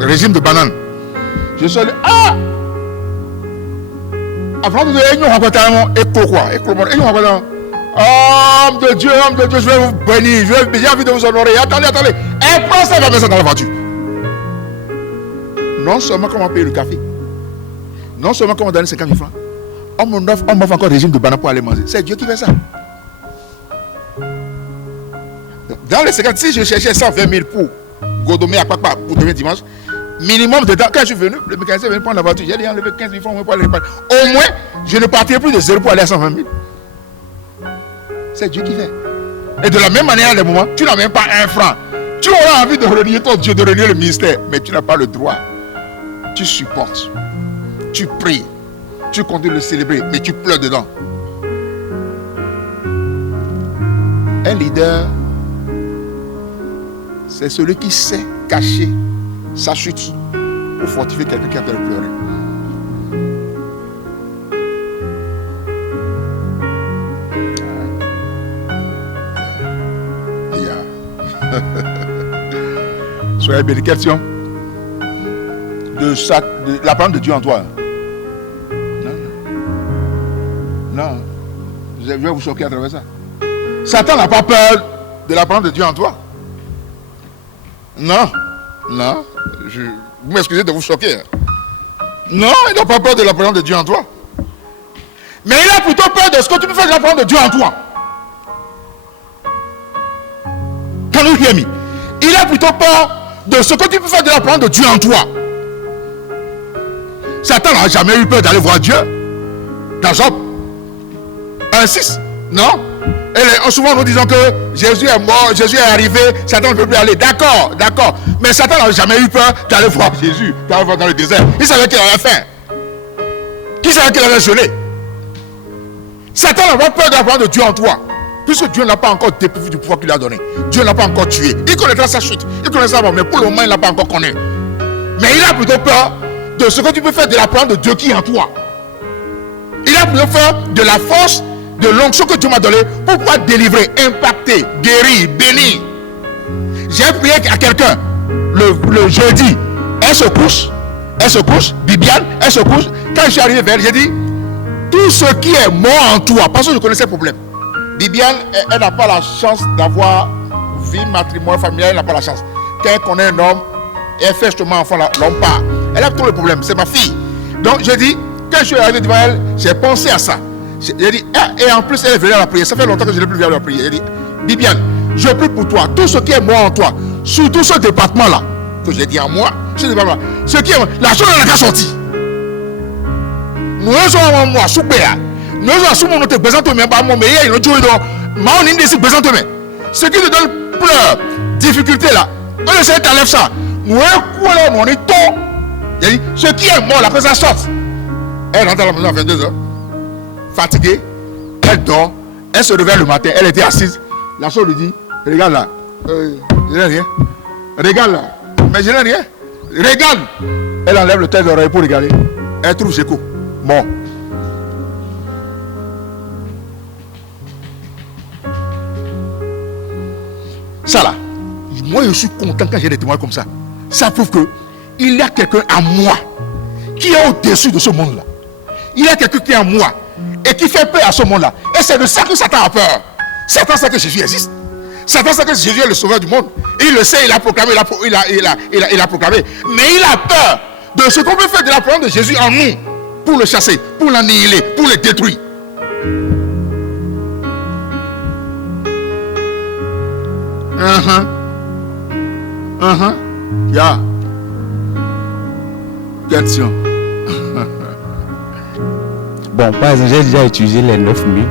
Le régime de banane. Je sors. Ah! Avant de dire, homme de Dieu, je vais vous bénir, j'ai envie de vous honorer. Attendez. Elle prend ça et va mettre ça dans la voiture. Non seulement comment payer le café, non seulement comment donner 50 000 francs, on m'offre encore un régime de banane pour aller manger. C'est Dieu qui fait ça. Dans les 50, si je cherchais 120 000 pour Godomé à Papa pour demain dimanche, minimum de temps, quand je suis venu, le mécanicien est venu prendre la voiture, j'ai dit enlever 15 000 francs pour aller réparer. Au moins, je ne partirai plus de 0 pour aller à 120 000. C'est Dieu qui fait. Et de la même manière, à des moments, tu n'as même pas un franc. Tu auras envie de renier ton Dieu, de renier le ministère, mais tu n'as pas le droit. Tu supportes. Tu pries. Tu continues de le célébrer, mais tu pleures dedans. Un leader, c'est celui qui sait cacher sa chute pour fortifier quelqu'un qui a peur de pleurer. Soyez bénis. Question de la parole de Dieu en toi. Non. Je vais vous choquer à travers ça. Satan n'a pas peur de la parole de Dieu en toi. Non. Vous m'excusez de vous choquer. Non, il n'a pas peur de la parole de Dieu en toi. Mais il a plutôt peur de ce que tu peux faire de la parole de Dieu en toi. Can you hear me? Il a plutôt peur de ce que tu peux faire de la parole de Dieu en toi. Satan n'a jamais eu peur d'aller voir Dieu. Dans Job 1,6. Non? Et souvent nous disons que Jésus est mort, Jésus est arrivé, Satan ne peut plus aller. D'accord. Mais Satan n'a jamais eu peur d'aller voir Jésus, d'aller voir dans le désert. Il savait qu'il avait faim. Qui savait qu'il avait gelé? Satan n'a pas peur de la parole de Dieu en toi. Puisque Dieu n'a pas encore dépourvu du pouvoir qu'il a donné. Dieu n'a pas encore tué. Il connaîtra sa chute. Il connaîtra sa mort. Mais pour le moment, il n'a pas encore connu. Mais il a plutôt peur de ce que tu peux faire de la parole de Dieu qui est en toi. Il a plutôt peur de la force, de l'onction que Dieu m'a donnée pour pouvoir délivrer, impacter, guérir, bénir. J'ai prié à quelqu'un le jeudi. Elle se couche, Bibiane, elle se couche. Quand je suis arrivé vers elle, j'ai dit, tout ce qui est mort en toi, parce que je connaissais le problème. Bibiane, elle n'a pas la chance d'avoir vie matrimoniale familiale, elle n'a pas la chance. Quand elle connaît un homme, elle fait justement enfant, l'homme part. Elle a tout le problème, c'est ma fille. Donc je dis, quand je suis arrivé devant elle, j'ai pensé à ça. J'ai dit, et en plus elle est venue à la prière. Ça fait longtemps que je n'ai plus vu à la prière. J'ai dit, Bibiane, je prie pour toi, tout ce qui est moi en toi, surtout ce département-là, que j'ai dit à moi, ce département-là, ce qui est la chose n'a pas sorti. Nous sommes moi, soupéa. Nous sommes nous te présentons mais pas moi mais il y a une joie de ma on indécis présente mais ce qui te donne pleurs difficulté là on essaie d'enlever ça nous quoi là on est tout il dit ce qui est mort la présence sorte elle rentre à la maison à 22h fatiguée Elle dort, elle se réveille le matin, elle était assise. La soeur lui dit, regarde là, je n'ai rien. Regarde là, mais je n'ai rien. Regarde. Elle enlève le tête d'oreille pour regarder. Elle trouve Géco mort. Ça là, moi je suis content quand j'ai des témoins comme ça. Ça prouve que il y a quelqu'un à moi qui est au-dessus de ce monde-là. Il y a quelqu'un qui est à moi et qui fait peur à ce monde-là. Et c'est de ça que Satan a peur. Satan sait que Jésus existe. Satan sait que Jésus est le sauveur du monde. Il le sait, il a proclamé, il a proclamé. Mais il a peur de ce qu'on peut faire de la parole de Jésus en nous pour le chasser, pour l'annihiler, pour le détruire. Yeah. Question. Bon, par exemple, j'ai déjà utilisé les 9000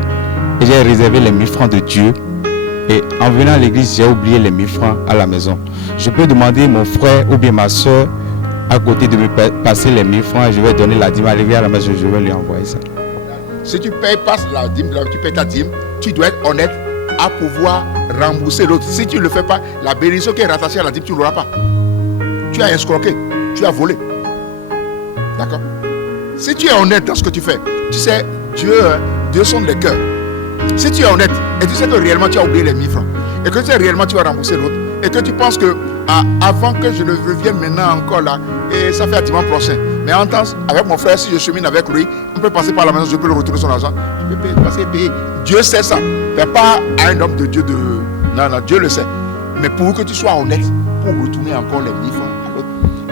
et j'ai réservé les 1000 francs de Dieu. Et en venant à l'église, j'ai oublié les 1000 francs à la maison. Je peux demander mon frère ou bien ma soeur à côté de me passer les 1000 francs et je vais donner la dîme à l'église à la maison, je vais lui envoyer ça. Si tu payes pas la dîme, tu payes ta dîme, tu dois être honnête à pouvoir rembourser l'autre. Si tu ne le fais pas, la bénédiction qui est rattachée à la dîme, tu ne l'auras pas. Tu as escroqué, tu as volé. D'accord? Si tu es honnête dans ce que tu fais, tu sais, Dieu sonde les cœurs. Si tu es honnête et tu sais que réellement tu as oublié les 1000 francs et que tu sais réellement tu vas rembourser l'autre et que tu penses que avant que je ne revienne maintenant encore là et ça fait à dimanche prochain, mais en temps avec mon frère, si je chemine avec lui, on peut passer par la maison, je peux le retourner son argent, je peux payer. Dieu sait ça, mais pas à un homme de Dieu non, Dieu le sait, mais pour que tu sois honnête pour retourner encore les 1000 francs à l'autre.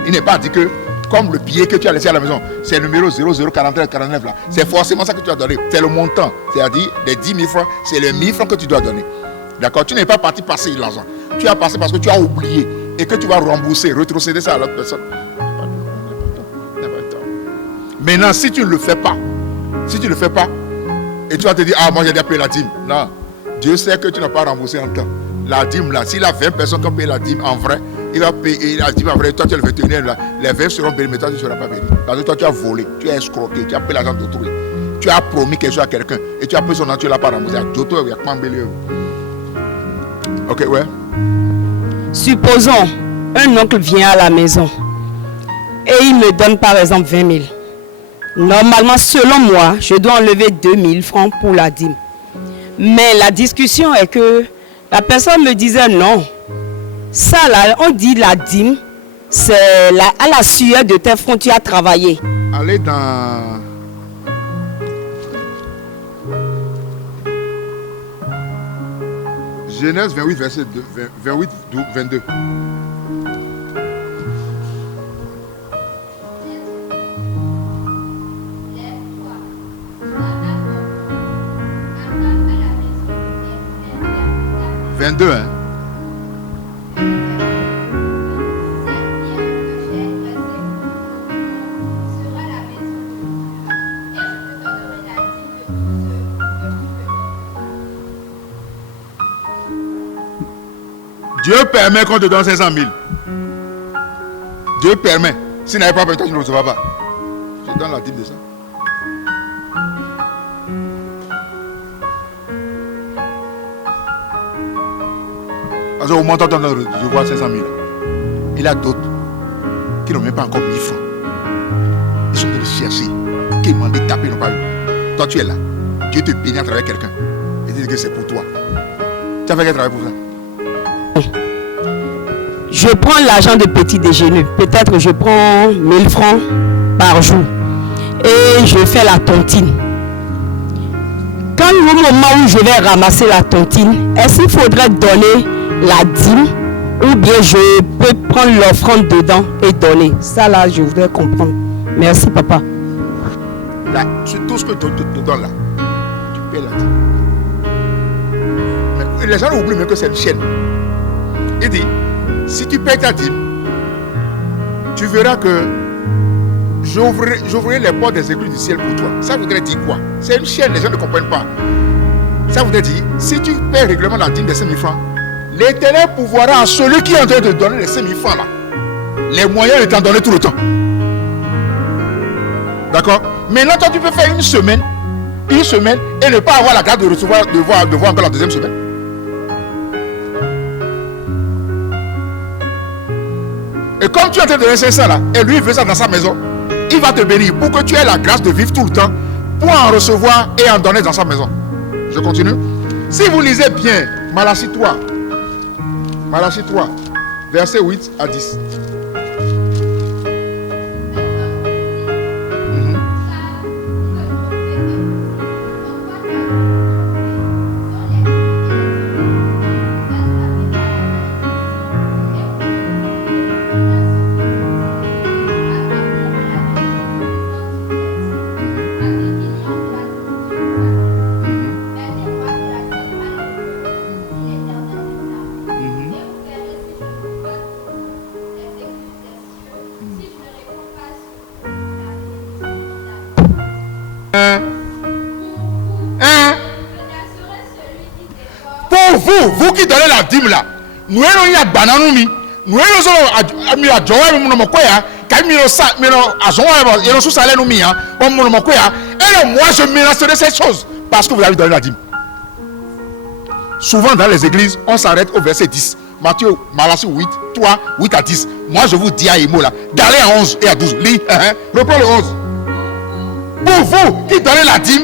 Il n'est pas dit que comme le billet que tu as laissé à la maison, c'est le numéro 004349 là. C'est forcément ça que tu as donné. C'est le montant. C'est-à-dire, les 10 000 francs, c'est les 1000 francs que tu dois donner. D'accord? Tu n'es pas parti passer l'argent. Tu as passé parce que tu as oublié et que tu vas rembourser, rétrocéder ça à l'autre personne. Maintenant, si tu ne le fais pas, et tu vas te dire, ah, moi j'ai déjà payé la dîme. Non. Dieu sait que tu n'as pas remboursé en temps. La dîme là, s'il a 20 personnes qui ont payé la dîme en vrai, il va payer la dîme en vrai. Toi tu es le vétérinaire là, les 20 seront bénis, mais toi tu ne seras pas béni. Parce que toi tu as volé, tu as escroqué, tu as payé l'argent d'autrui. Tu as promis quelque chose à quelqu'un et tu as pris son nom, tu ne l'as pas remboursé. Ok, ouais. Supposons, un oncle vient à la maison et il me donne par exemple 20 000. Normalement, selon moi, je dois enlever 2 000 francs pour la dîme. Mais la discussion est que la personne me disait non. Ça là, on dit la dîme, c'est à la sueur de tes fronts, tu as travaillé. Allez dans... Genèse 28, verset 28, 22. Hein? Dieu permet qu'on te donne 500 000. Dieu permet. S'il n'avait pas permis, toi tu ne recevras pas. Je donne la dîme de ça. Parce qu'au moment où tu vois 500 000, il y a d'autres qui n'ont même pas encore 1000 francs. Ils sont venus chercher, qui m'ont dit taper, ils n'ont pas eu. Toi tu es là. Dieu te bénit à travers quelqu'un. Et dit que c'est pour toi. Tu as fait quel travail pour ça? Je prends l'argent de petit déjeuner. Peut-être je prends 1000 francs par jour. Et je fais la tontine. Quand au moment où je vais ramasser la tontine, est-ce qu'il faudrait donner la dîme ou bien je peux prendre l'offrande dedans et donner? Ça là, je voudrais comprendre. Merci papa. Là, tout ce que tu te donnes là, tu payes la dîme. Mais les gens oublient même que c'est une chaîne. Il dit, si tu payes ta dîme, tu verras que j'ouvrirai les portes des églises du ciel pour toi. Ça voudrait dire quoi? C'est une chaîne, les gens ne comprennent pas. Ça voudrait dire, si tu payes régulièrement la dîme de 5 000 francs, l'Éternel pourvoira à celui qui est en train de donner les 5 000 francs là, les moyens de t'en donner tout le temps. D'accord? Maintenant, toi, tu peux faire une semaine une semaine et ne pas avoir la grâce de recevoir, de voir encore la deuxième semaine. Et comme tu es en train de laisser ça là, et lui il veut ça dans sa maison, il va te bénir pour que tu aies la grâce de vivre tout le temps, pour en recevoir et en donner dans sa maison. Je continue. Si vous lisez bien Malachie 3, versets 8 à 10. Vous qui donnez la dîme là, nous allons y bananoumi, nous allons mis à Joël Monomokoya, Camino Azon, et nous sous salaire nous mis, et moi je menacerai ces choses parce que vous avez donné la dîme. Souvent dans les églises, on s'arrête au verset 10. Matthieu, Malachie 8, 3, 8 à 10. Moi je vous dis à Imo là, d'aller à 11 et à 12. Lis, reprends le 11. Pour vous qui donnez la dîme,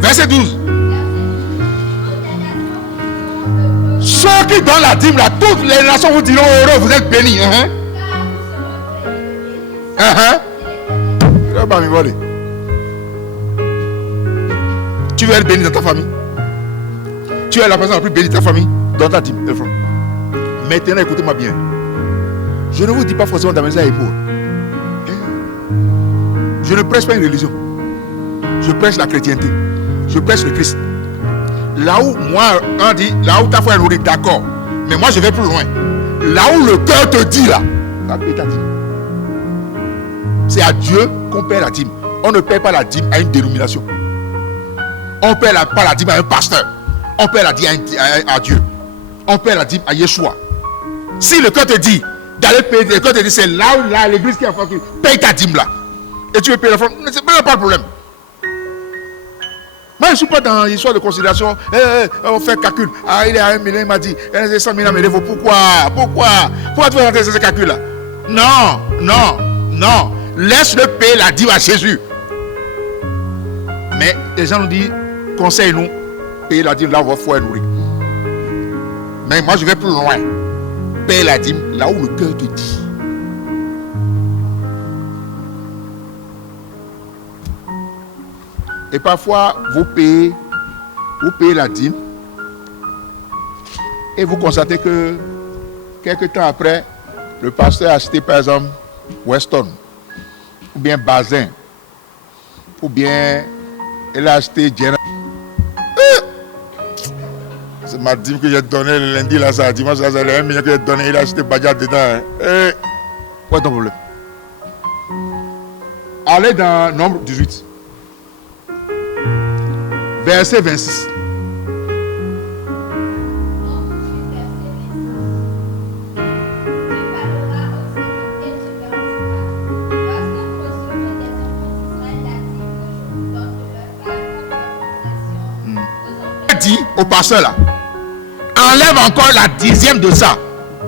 verset 12. Ceux qui donnent la dîme là, toutes les nations vous diront heureux, vous êtes bénis. Tu veux être béni dans ta famille. Tu es la personne la plus bénie de ta famille. Dans ta dîme. Maintenant écoutez-moi bien. Je ne vous dis pas forcément d'amener ça à épaule. Je ne prêche pas une religion. Je prêche la chrétienté. Je prêche le Christ. Là où moi, on dit, là où ta foi est nourrie, d'accord. Mais moi je vais plus loin. Là où le cœur te dit là, ta dîme. C'est à Dieu qu'on paie la dîme. On ne paie pas la dîme à une dénomination. On ne paie pas la dîme à un pasteur. On paie la dîme à Dieu. On paie la dîme à Yeshua. Si le cœur te dit d'aller payer, le cœur te dit c'est là l'église qui a fait, paye ta dîme là. Et tu veux payer la forme, c'est pas le problème. Moi je ne suis pas dans l'histoire de considération. On fait calcul. Ah, il est à 1 million, il m'a dit 100 000 mais pourquoi tu vas rentrer ces calculs là? Non. Laisse-le payer la dîme à Jésus. Mais les gens nous disent, conseille-nous, payer la dîme là où votre foi est nourrie. Mais moi je vais plus loin. Paye la dîme là où le cœur te dit. Et parfois, vous payez la dîme et vous constatez que quelques temps après, le pasteur a acheté par exemple Weston, ou bien Bazin, ou bien il a acheté General. C'est ma dîme que j'ai donnée le lundi, là, ça, dimanche, ça, c'est le 1 million que j'ai donné, il a acheté Bajaj dedans. Quoi ton problème? Allez dans Nombre 18. Verset 26. Dit au pasteur là, enlève encore la dixième de ça,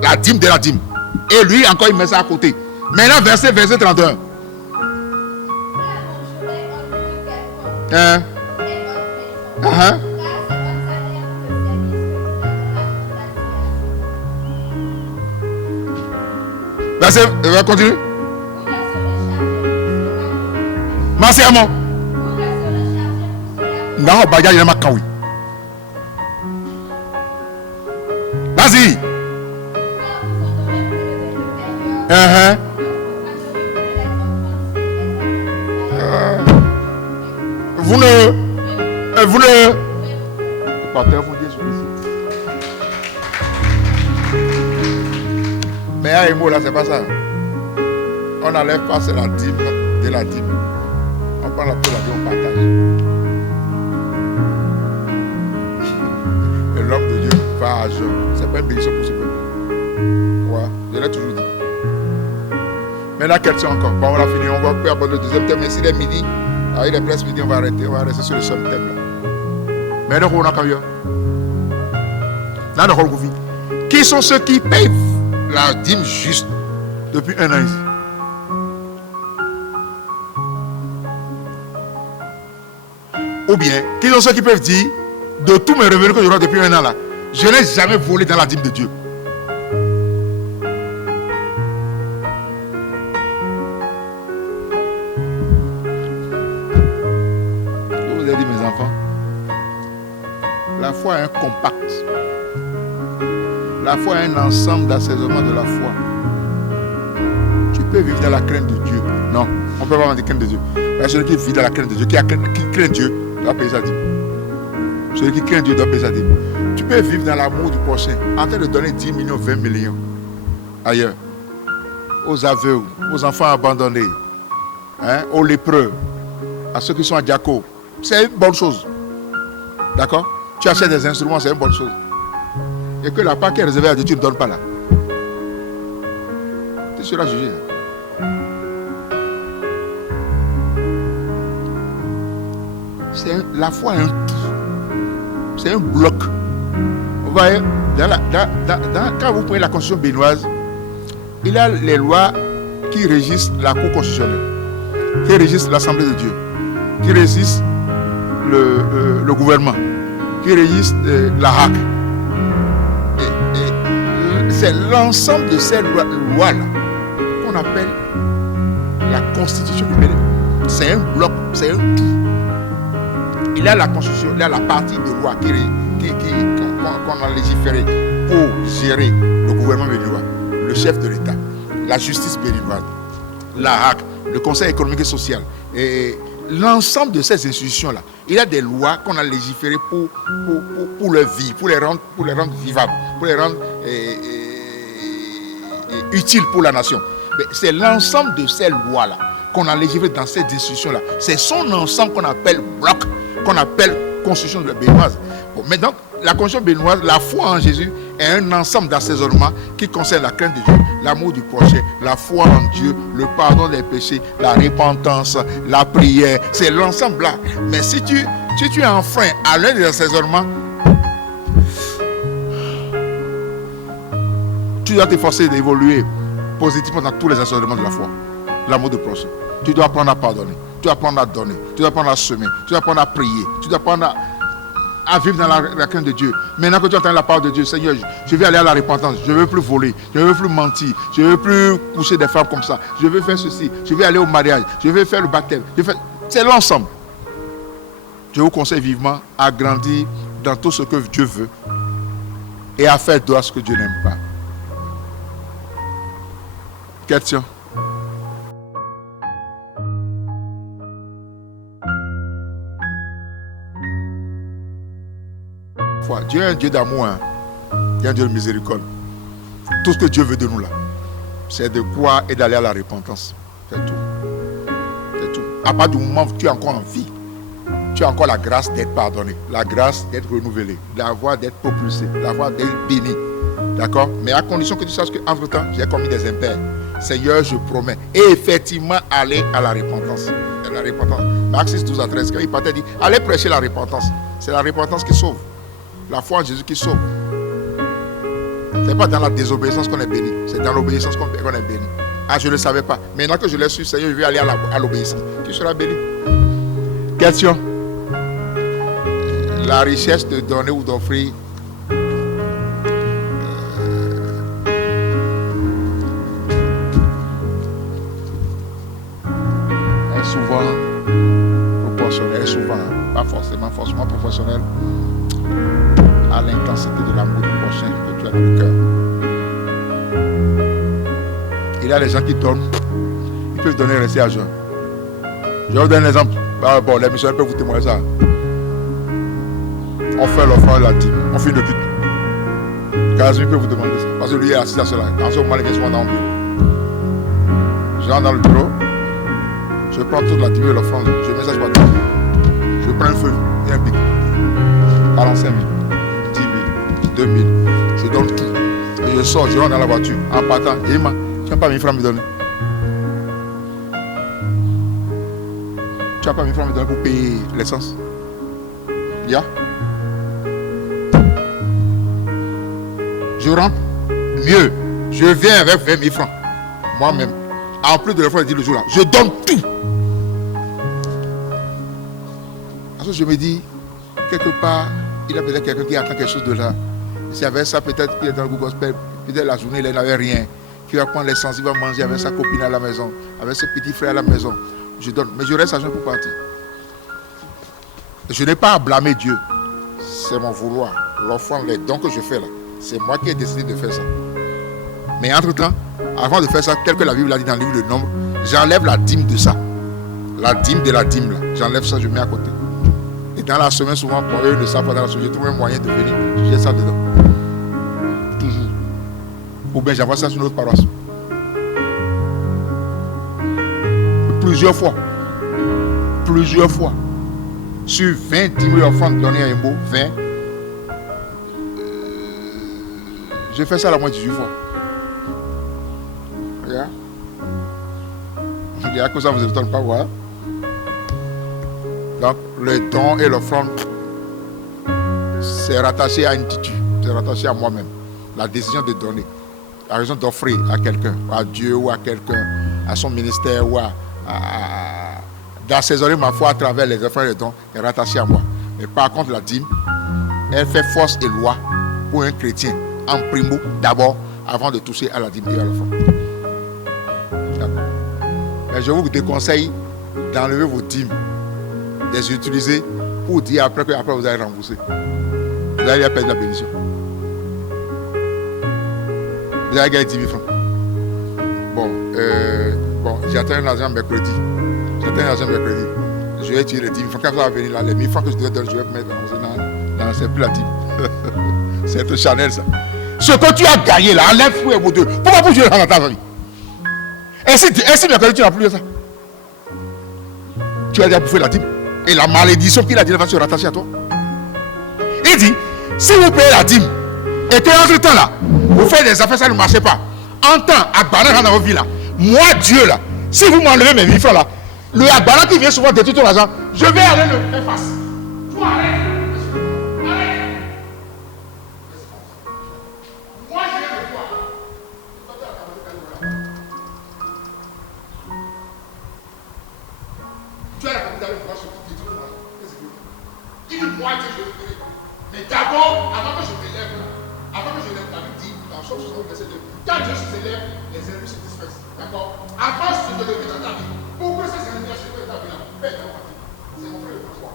la dîme de la dîme. Et lui encore il met ça à côté. Maintenant verset 31. Verset, continue. Marciamon. Non, Bajaj il y a ma kawi. Vas-y. Vous ne. Pasteur, vous dites mais un mot là, c'est pas ça. On n'enlève pas, c'est la dîme de la dîme. On prend la peau, la dîme, on partage. Et l'homme de Dieu. va à jeun. C'est pas une bénédiction pour ce peuple. Ouais, je l'ai toujours dit. Maintenant, question encore. Bon, on a fini, on va aborder le deuxième thème. Mais s'il est midi, il est presque midi, on va arrêter. On va rester sur le seul thème là. Mais donc, on a quand même. Là, qui sont ceux qui payent la dîme juste depuis un an ici? Ou bien, qui sont ceux qui peuvent dire, de tous mes revenus que j'aurai depuis un an là, je n'ai jamais volé dans la dîme de Dieu. Je vous ai dit, mes enfants, la foi est un compact. La foi est un ensemble d'assaisonnement de la foi. Tu peux vivre dans la crainte de Dieu. Non, on ne peut pas avoir de crainte de Dieu. Mais celui qui vit dans la crainte de Dieu, qui craint Dieu, doit payer sa dîme. Celui qui craint Dieu doit payer sa dîme. Tu peux vivre dans l'amour du prochain, en train de donner 10 millions, 20 millions ailleurs, aux aveugles, aux enfants abandonnés, aux lépreux, à ceux qui sont à Diaco. C'est une bonne chose. D'accord? Tu achètes des instruments, c'est une bonne chose. Et que la part qui est réservée à Dieu, tu ne donnes pas là. Tu seras jugé. La foi est un tout. C'est un bloc. Vous voyez, quand vous prenez la constitution béninoise, il y a les lois qui régissent la cour constitutionnelle, qui régissent l'Assemblée de Dieu, qui régissent le gouvernement, qui régissent la HAC. C'est l'ensemble de ces lois-là qu'on appelle la constitution du Bénin. C'est un bloc, c'est un tout. Il y a la constitution, il y a la partie de loi qu'on a légiféré pour gérer le gouvernement béninois, le chef de l'État, la justice béninoise, la HAC, le Conseil économique et social. Et l'ensemble de ces institutions-là, il y a des lois qu'on a légiférées pour leur vie, pour les rendre vivables, pour les rendre utiles pour la nation. Mais c'est l'ensemble de ces lois-là qu'on a légiférées dans ces institutions-là. C'est son ensemble qu'on appelle bloc, qu'on appelle constitution de la béninoise. Bon, maintenant, la constitution béninoise, la foi en Jésus est un ensemble d'assaisonnements qui concerne la crainte de Dieu, l'amour du prochain, la foi en Dieu, le pardon des péchés, la repentance, la prière. C'est l'ensemble là. Mais si tu enfreins à l'un des assaisonnements, tu dois t'efforcer d'évoluer positivement dans tous les assaisonnements de la foi. L'amour du prochain. Tu dois apprendre à pardonner. Tu dois apprendre à donner. Tu dois apprendre à semer. Tu dois apprendre à prier. Tu dois apprendre à vivre dans la crainte de Dieu. Maintenant que tu entends la parole de Dieu, Seigneur, je vais aller à la repentance. Je ne veux plus voler. Je ne veux plus mentir. Je ne veux plus coucher des femmes comme ça. Je veux faire ceci. Je vais aller au mariage. Je vais faire le baptême. C'est l'ensemble. Je vous conseille vivement à grandir dans tout ce que Dieu veut et à faire droit ce que Dieu n'aime pas. Question. Dieu est un Dieu d'amour, hein. Il est un Dieu de miséricorde. Tout ce que Dieu veut de nous là, c'est de croire et d'aller à la repentance. C'est tout. C'est tout. À partir du moment où tu es encore en vie, tu as encore la grâce d'être pardonné, la grâce d'être renouvelé, la voie d'être propulsé, la voie d'être béni. D'accord? Mais à condition que tu saches qu'entre-temps, j'ai commis des impairs. Seigneur, je promets. Et effectivement, aller à la repentance. La repentance. Marc 6, 12 à 13, quand il partait, il dit, allez prêcher la repentance. C'est la repentance qui sauve. La foi en Jésus qui sauve. Ce n'est pas dans la désobéissance qu'on est béni. C'est dans l'obéissance qu'on est béni. Ah, je ne le savais pas. Maintenant que je l'ai su, Seigneur, je vais aller à l'obéissance. Tu seras béni. Question. La richesse de donner ou d'offrir est souvent proportionnelle, pas forcément proportionnelle à l'intensité de l'amour du prochain que tu as dans le cœur. Il y a des gens qui donnent, ils peuvent donner et rester à jeun. Je vais vous donner un exemple. Bon, les missionnaires peuvent vous témoigner ça. On fait l'offrande, la dîme, on fait le culte. Casimir peut vous demander ça. Parce que lui est assis à cela. En ce moment, il est souvent dans le bureau. Je rentre dans le bureau, je prends toute la dîme et l'offrande, je mets ça sur la table. Je prends un feu et un pic. 45 000, 10 000, 2000. Je donne tout. Et je sors, je rentre dans la voiture. En partant, et Emma, tu n'as pas 1000 francs à me donner. Tu n'as pas 1000 francs à me donner pour payer l'essence. Ya? Je rentre. Mieux, je viens avec 20 000 francs. Moi-même. En plus de l'effort de dire le jour là, je donne tout. Parce que je me dis, quelque part, il a peut-être quelqu'un qui attend quelque chose de là. S'il y avait ça, peut-être qu'il est dans le gospel, peut-être la journée, il n'avait rien. Qui va prendre l'essence, il va manger avec sa copine à la maison, avec ses petits frères à la maison. Je donne, mais je reste à jeun pour partir. Je n'ai pas à blâmer Dieu. C'est mon vouloir. L'offrande, les dons que je fais là, c'est moi qui ai décidé de faire ça. Mais entre-temps, avant de faire ça, tel que la Bible a dit dans le livre de Nombre, j'enlève la dîme de ça. La dîme de la dîme là. J'enlève ça, je mets à côté. Et dans la semaine, souvent, pour eux ne savent pas dans la semaine, je trouve un moyen de venir. Je jette ça dedans. Toujours. Ou bien j'envoie ça sur notre paroisse. Plusieurs fois. Sur 20 10 000 offrandes données à Imbo, 20. J'ai fait ça la moitié 18 fois. Regarde. Il y a que ça, vous ne étonnez pas voir. Donc, le don et l'offrande, c'est rattaché à une attitude, c'est rattaché à moi-même. La décision de donner, la raison d'offrir à quelqu'un, à Dieu ou à quelqu'un, à son ministère ou d'assaisonner ma foi à travers les offrandes et les dons est rattachée à moi. Mais par contre, la dîme, elle fait force et loi pour un chrétien, en primo, d'abord, avant de toucher à la dîme et à l'offrande. Mais je vous déconseille d'enlever vos dîmes, de les utiliser pour dire après que après vous allez rembourser. Vous allez perdre la bénédiction. Vous allez gagner 10 000 francs. Bon, j'attends un argent mercredi. Je vais tirer les 10 000 francs. Quand ça va venir là, les 1000 francs que je dois donner, je vais mettre dans c'est plus la dîme. C'est un Chanel ça. Ce que tu as gagné là, enlève fou et vos deux. Pourquoi vous jouez dans ta vie? Et si mercredi tu n'as plus de ça, tu as déjà bouffé la dîme. Et la malédiction qu'il a dit va se rattacher à toi. Il dit, si vous payez la dîme, et qu'entre temps là, vous faites des affaires, ça ne marche pas. En temps, Agbana dans vos vies là, moi Dieu là, si vous m'enlevez mes 1000 francs là, le Agbana qui vient souvent détruire ton argent, je vais aller le faire face. Toi, arrête. Moi je viens de toi. Tu as la capitale de pouvoir se détruire ton argent. Il dit moi Dieu je vais le faire. Mais d'abord, avant que je me lève là, avant que je lève, la Bible dit dans Somme 60, verset 2, quand Dieu se lève, les ennemis se dispersent. D'accord? Avant ce que je lever dans ta vie, pourquoi ces ennemis se lèvent dans ta vie là? C'est mon frère François.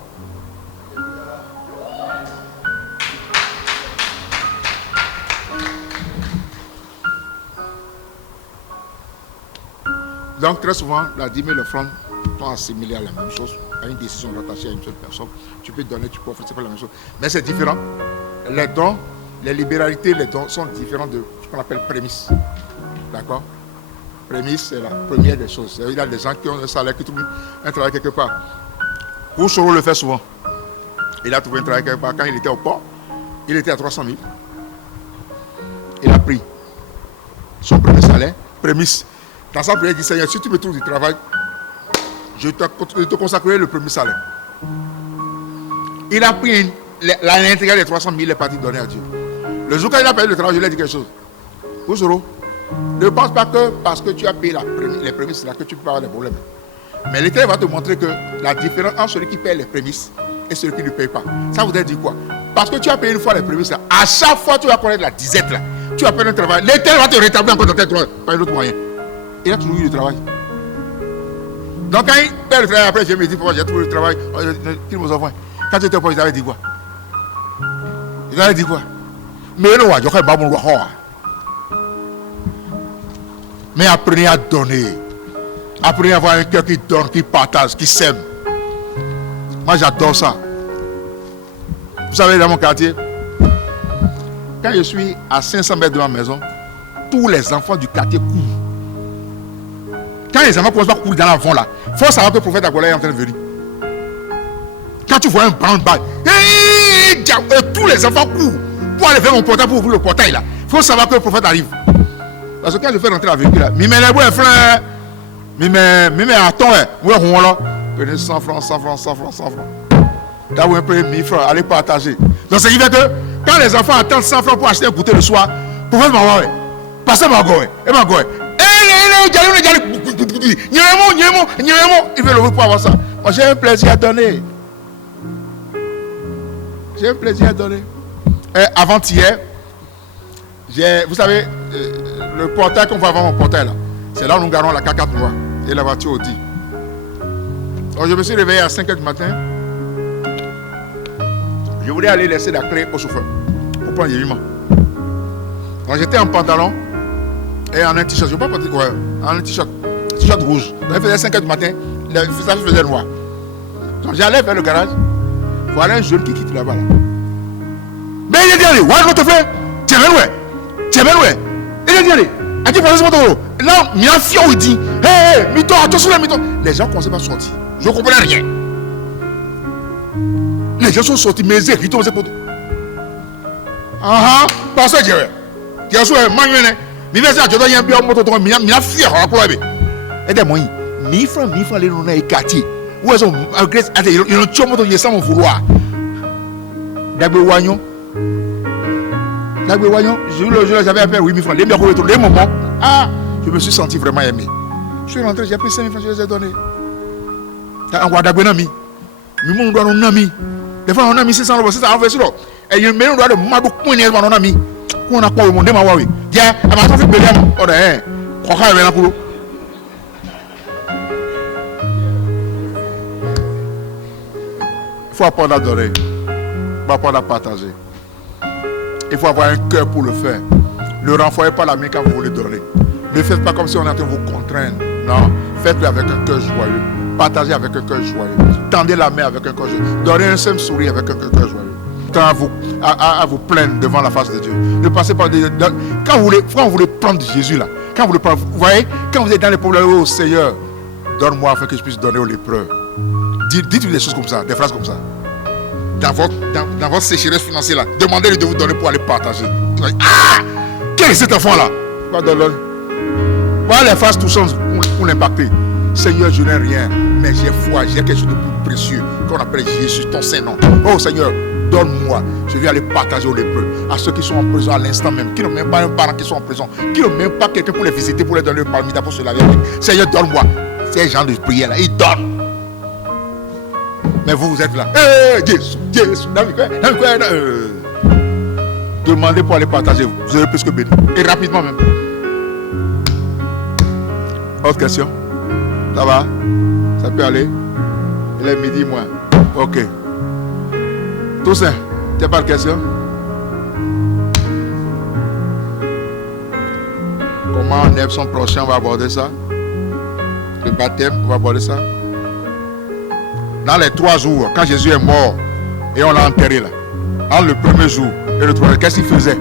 Donc très souvent, la dîme et l'offrande sont assimilés à la même chose, à une décision rattachée à une seule personne. Tu peux donner, tu peux offrir, c'est pas la même chose. Mais c'est différent. Les dons, les libéralités, les dons sont différents de ce qu'on appelle prémisse. D'accord? Prémisse, c'est la première des choses. Il y a des gens qui ont un salaire, qui trouvent un travail quelque part. Rousseau le fait souvent. Il a trouvé un travail quelque part. Quand il était au port, il était à 300 000. Il a pris son premier salaire, prémisse. Dans sa prière, il dit, Seigneur, si tu me trouves du travail, je te consacrerai le premier salaire. Il a pris l'intégrale des 300 000, il est parti donner à Dieu. Le jour quand il a payé le travail, je lui ai dit quelque chose. Rousseau, ne pense pas que parce que tu as payé les prémices là que tu peux avoir des problèmes. Mais l'Éternel va te montrer que la différence entre celui qui paye les prémices et celui qui ne paye pas. Ça voudrait dire quoi? Parce que tu as payé une fois les prémices là, à chaque fois tu vas connaître la disette là. Tu vas perdre un travail. L'Éternel va te rétablir encore dans tes droits par un autre moyen. Il a toujours eu le travail. Donc quand il perd le travail, après je me dis, j'ai trouvé le travail, qu'il nous envoie. Quand tu étais au point, ils avaient dit quoi? Ils avaient dit quoi? Mais non, je ne pas mon roi. Mais apprenez à donner. Apprenez à avoir un cœur qui donne, qui partage, qui s'aime. Moi j'adore ça. Vous savez, dans mon quartier, quand je suis à 500 mètres de ma maison, tous les enfants du quartier courent. Quand les enfants commencent à courir dans l'avant là, il faut savoir que le prophète Agola est en train de venir. Quand tu vois un branle-balle, et tous les enfants courent pour aller faire mon portail, pour ouvrir le portail là, il faut savoir que le prophète arrive. Parce que quand je fais rentrer la véhicule là, mais les bois frère, mais attends, ouais, on là, prenez 100 francs. T'as un peu 1000 francs, allez partager. Donc ce qui fait que quand les enfants attendent 100 francs pour acheter un goûter le soir, le prophète m'a dit, passez ma goye, et ma goye. Il veut l'ouvrir pour avoir ça. Moi j'ai un plaisir à donner. Et avant-hier, vous savez, le portail qu'on va avoir mon portail là, c'est là où nous garons la K4 noire et la voiture Audi. Donc je me suis réveillé à 5h du matin. Je voulais aller laisser la clé au chauffeur pour prendre l'élément. Donc j'étais en pantalon et en un t-shirt. Je ne sais pas pourquoi, en un t-shirt rouge. Donc il faisait 5h du matin, le visage faisait noir. Donc j'allais vers le garage. Voilà un jeune qui quitte là-bas. Là. Mais il est dit, allez, ouais, notre frère, tiens, ouais. Il est dit, allez, à qui passe mon tour? Là, il y a un fion, il dit, hé, mito, attention là, mito. Les gens ne commençaient pas à sortir. Je ne comprenais rien. Les gens sont sortis, mais ils écrivent, c'est pour tout. Parce que Dieu, qui a souhaité, manuel, mais il y a un bien moto, il a fier, on va et des moyens, 1000 francs, les gens ont quartier. Où est-ce qu'ils ont tué moto, ils sans vouloir. D'abord, j'avais appelé 8000 francs. Les moments, je me suis senti vraiment aimé. Je suis rentré, j'ai pris 5000 francs, je les ai donnés. Des fois, on a mis 600 euros, 600 euros. Et il y a un million de madou poigné, on a mis. On a quoi au monde, ma oui. Tiens, à ma fille, Béliam, on a un. Croquant avec la poule. Il faut apprendre à donner. Il faut apprendre à partager. Il faut avoir un cœur pour le faire. Ne renvoyez pas la main quand vous voulez donner. Ne faites pas comme si on est en train de vous contraindre. Non, faites-le avec un cœur joyeux. Partagez avec un cœur joyeux. Tendez la main avec un cœur joyeux. Donnez un seul sourire avec un cœur joyeux. À vous plaindre devant la face de Dieu. Ne passez pas quand vous voulez prendre Jésus là, quand vous voulez prendre, vous voyez, quand vous êtes dans les problèmes, oh Seigneur, donne-moi afin que je puisse donner aux lépreux. Dites des choses comme ça, des phrases comme ça. Dans votre sécheresse financière là, demandez-lui de vous donner pour aller partager. Quel est cet enfant là? Voilà les phrases touchantes pour l'impacter. Seigneur, je n'ai rien, mais j'ai foi, j'ai quelque chose de plus précieux qu'on appelle Jésus, ton Saint-Nom. Oh Seigneur, donne-moi, je vais aller partager aux lépreux, à ceux qui sont en prison à l'instant même, qui n'ont même pas un parent qui sont en prison, qui n'ont même pas quelqu'un pour les visiter, pour les donner le palmita pour se laver avec. Seigneur, donne-moi. Ces gens de prière là, ils donnent. Mais vous êtes là. Jésus, demandez pour aller partager, vous aurez plus que béni. Et rapidement même. Autre question? Ça va? Ça peut aller? Il est midi moins. Ok. Toussaint, tu n'as pas de question? Comment on aime son prochain, on va aborder ça? Le baptême, on va aborder ça? Dans les 3 jours, quand Jésus est mort et on l'a enterré là, entre le premier jour et le troisième, qu'est-ce qu'il faisait?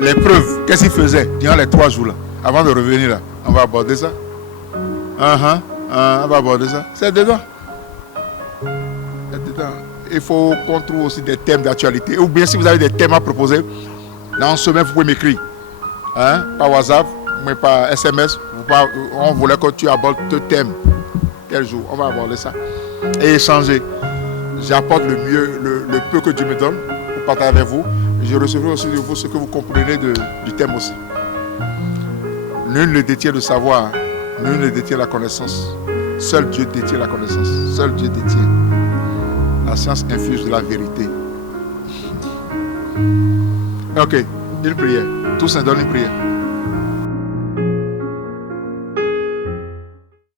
L'épreuve, qu'est-ce qu'il faisait durant les 3 jours là, avant de revenir là? On va aborder ça? On va aborder ça. C'est dedans. Il faut qu'on trouve aussi des thèmes d'actualité. Ou bien si vous avez des thèmes à proposer, dans une semaine, vous pouvez m'écrire. Par WhatsApp, mais par SMS. On voulait que tu abordes 2 thèmes. Quel jour? On va aborder ça. Et échanger. J'apporte le mieux, le peu que Dieu me donne pour partager avec vous. Je recevrai aussi de vous ce que vous comprenez du thème aussi. Nul ne détient le savoir. Nul ne détient la connaissance. Seul Dieu détient la connaissance. Seul Dieu détient. La science infuse de la vérité. Ok, une prière. Tous donne une prière.